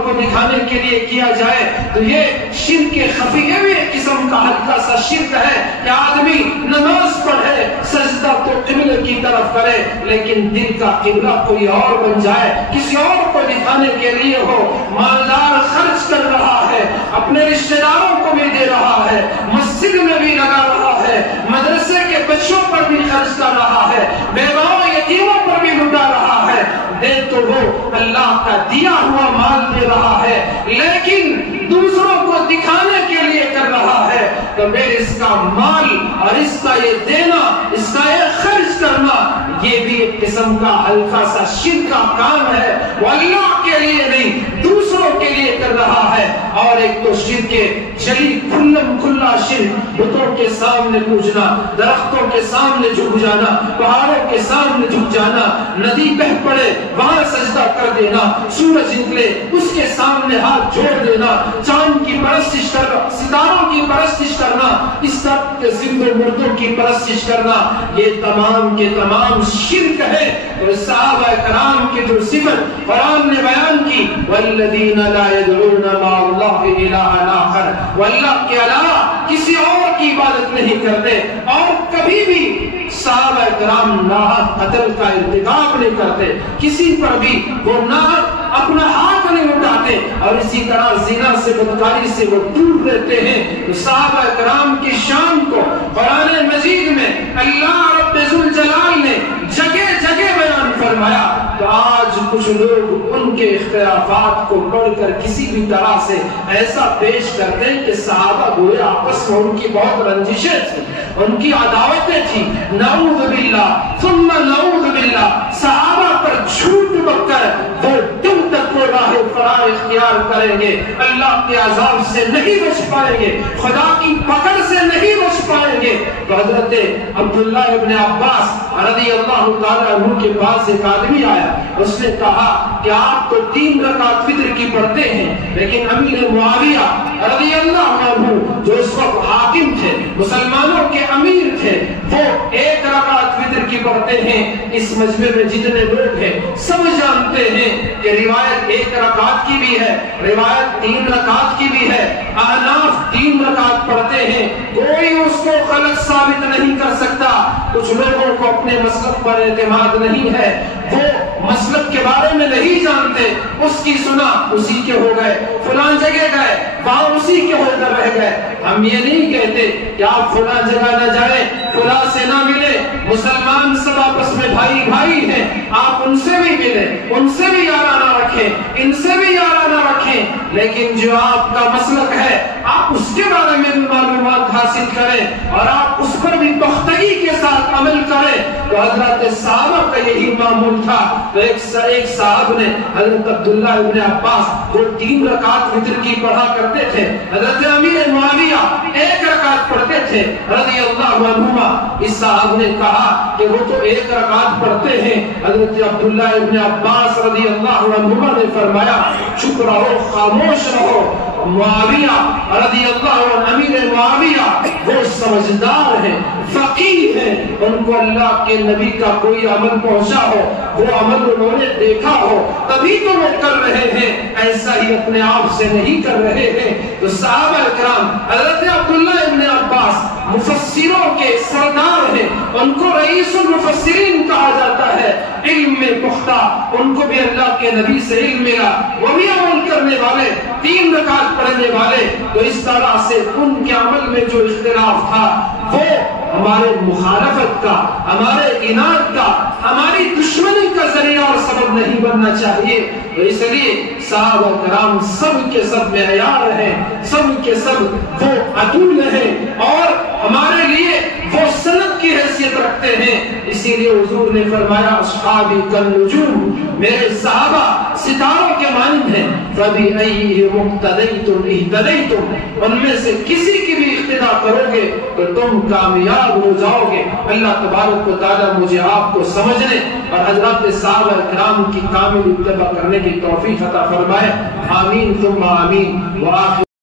کو دکھانے کے لیے کیا جائے تو یہ شرک خفیہ میں ایک قسم کا ہلکا سا شرک ہے کہ آدمی نماز پڑھے سجدہ تو قبلے کی طرف کرے لیکن دل کا قبلہ کوئی اور بن جائے کسی اور کو دکھانے کے لیے ہو مالدار خرچ کر رہا ہے اپنے رشتہ داروں کو بھی دے رہا ہے مسجد میں بھی لگا رہا ہے مدرسے کے بچوں پر بھی خرچ کر رہا ہے بیواؤں یتیموں پر بھی لٹا رہا ہے دے تو وہ اللہ کا دیا ہوا مال دے رہا ہے لیکن دوسروں کو دکھانے کے لیے کر رہا ہے تو پھر اس کا مال اور اس کا یہ دینا اس کا یہ خرچ کرنا یہ بھی ایک قسم کا ہلکا سا شرک کا کام ہے وہ اللہ کے لیے نہیں دوسروں کے لیے کر رہا ہے اور ایک تو شرک جلی کھلم کھلا شرک بتوں کے سامنے پوجنا درختوں کے سامنے جھک جانا پہاڑوں کے سامنے جھک جانا ندی بہہ پڑے وہاں سجدہ کر دینا سورج نکلے اس کے سامنے ہاتھ جوڑ دینا چاند کی پرستش کرنا ستاروں کی پرستش کرنا اس طرح کے زندہ مردوں کی پرستش کرنا یہ تمام کے تمام شرک ہے اور صحابہ کرام کی جو صفت قرآن نے بیان کی والذین لا يدعون مع اللہ الہا آخر واللہ کے علاوہ کسی اور کی عبادت نہیں کرتے اور کبھی بھی صحابہ کرام ناحق قتل کا ارتکاب نہیں کرتے کسی پر بھی وہ ناحق اپنا ہاتھ نہیں اٹھاتے اور اسی طرح زنا سے بدکاری سے وہ دور رہتے ہیں صحابہ کرام کی شان کو قرآن مجید میں اللہ رب ذوالجلال نے جگہ جگہ بیان فرمایا تو آج کچھ لوگ ان کے اختلافات کو پڑھ کر کسی بھی طرح سے ایسا پیش کرتے ہیں کہ صحابہ گویا آپس میں ان کی بہت رنجشیں تھیں ان کی عداوتیں تھیں نعوذ باللہ ثم نعوذ باللہ صحابہ پر جھوٹ بک کر وہ تم تک وہ راہ فرار اختیار کریں گے اللہ کے عذاب سے نہیں بچ پائیں گے خدا کی پکڑ سے نہیں بچ پائیں گے تو حضرت عبداللہ ابن عباس رضی اللہ تعالیٰ عنہ کے پاس ایک آدمی آیا اس نے کہا کہ آپ تو 3 رکعت فطر کی پڑھتے ہیں لیکن امیر معاویہ رضی اللہ عنہ جو اس وقت حاکم تھے مسلمانوں کے امیر تھے وہ 1 رکعت فطر کی پڑھتے ہیں اس مجمع میں جتنے لوگ ہیں سب جانتے ہیں کہ روایت 1 رکعت کی بھی ہے روایت 3 رکعت کی بھی ہے احناف 3 رکعت پڑھتے ہیں کوئی اس کو غلط ثابت نہیں کر سکتا کچھ لوگوں کو اپنے مسلک پر اعتماد نہیں ہے وہ مسلک کے بارے میں نہیں جانتے اس کی سنا اسی کے ہو گئے فلان جگہ گئے وہاں اسی کے ہو کر رہ گئے ہم یہ نہیں کہتے کہ آپ فلان جگہ نہ جائیں فلان سے نہ ملے مسلمان سب آپس میں بھائی بھائی ہیں آپ ان سے بھی ملیں ان سے بھی یارانہ رکھیں ان سے بھی یارانہ رکھیں لیکن جو آپ کا مسلک ہے آپ اس کے بارے میں بھی معلومات حاصل کریں اور آپ اس پر بھی پختگی کے ساتھ عمل کریں تو حضرت صحابہ کا یہی معمول تھا تو ایک صاحب نے حضرت عبداللہ ابن عباس وہ 3 رکعت فطر کی پڑھا کرتے تھے حضرت امیر معاویہ 1 رکعت پڑھتے تھے رضی اللہ عنہما اس صاحب نے کہا کہ وہ تو 1 رکعت پڑھتے ہیں حضرت عبداللہ ابن عباس رضی اللہ عنہما نے فرمایا چپ رہو خاموش رہو معاویہ رضی اللہ عنہ امیر معاویہ وہ سمجھدار ہیں فقیہ ہیں ان کو اللہ کے نبی کا کوئی عمل پہنچا ہو وہ عمل انہوں نے دیکھا ہو تبھی تو وہ کر رہے ہیں ایسا ہی اپنے آپ سے نہیں کر رہے ہیں تو صحابہ کرام حضرت عبداللہ ابن عباس مفسروں کے سردار ہیں ان کو رئیس المفسرین کہا جاتا ہے علم میں پختہ ان کو بھی اللہ کے نبی سے علم ملا وہ بھی عمل کرنے والے 3 رکعت پڑھنے والے تو اس طرح سے ان کے عمل میں جو اختلاف تھا وہ ہمارے مخالفت کا، ہمارے اناد کا، ہماری دشمنی کا ذریعہ اور سبب نہیں بننا چاہیے۔ تو اس لیے صحابہ کرام سب کے سب معیار ہیں، سب کے سب وہ عدول ہیں اور ہمارے لیے وہ سند کی حیثیت رکھتے ہیں۔ اسی لیے حضور نے فرمایا اصحابی کالنجوم، میرے صحابہ ستاروں کے مانند ہیں، فبأیہم اقتدیتم اہتدیتم، ان میں سے کسی کی بھی اقتدا کرو گے تو تم کامیاب ہو جاؤ گے۔ اللہ تبارک و تعالیٰ مجھے آپ کو سمجھنے اور حضرات صحابہ کرام کی کامل اتباع کرنے کی توفیق عطا فرمائے۔ آمین ثم آمین۔ وآخر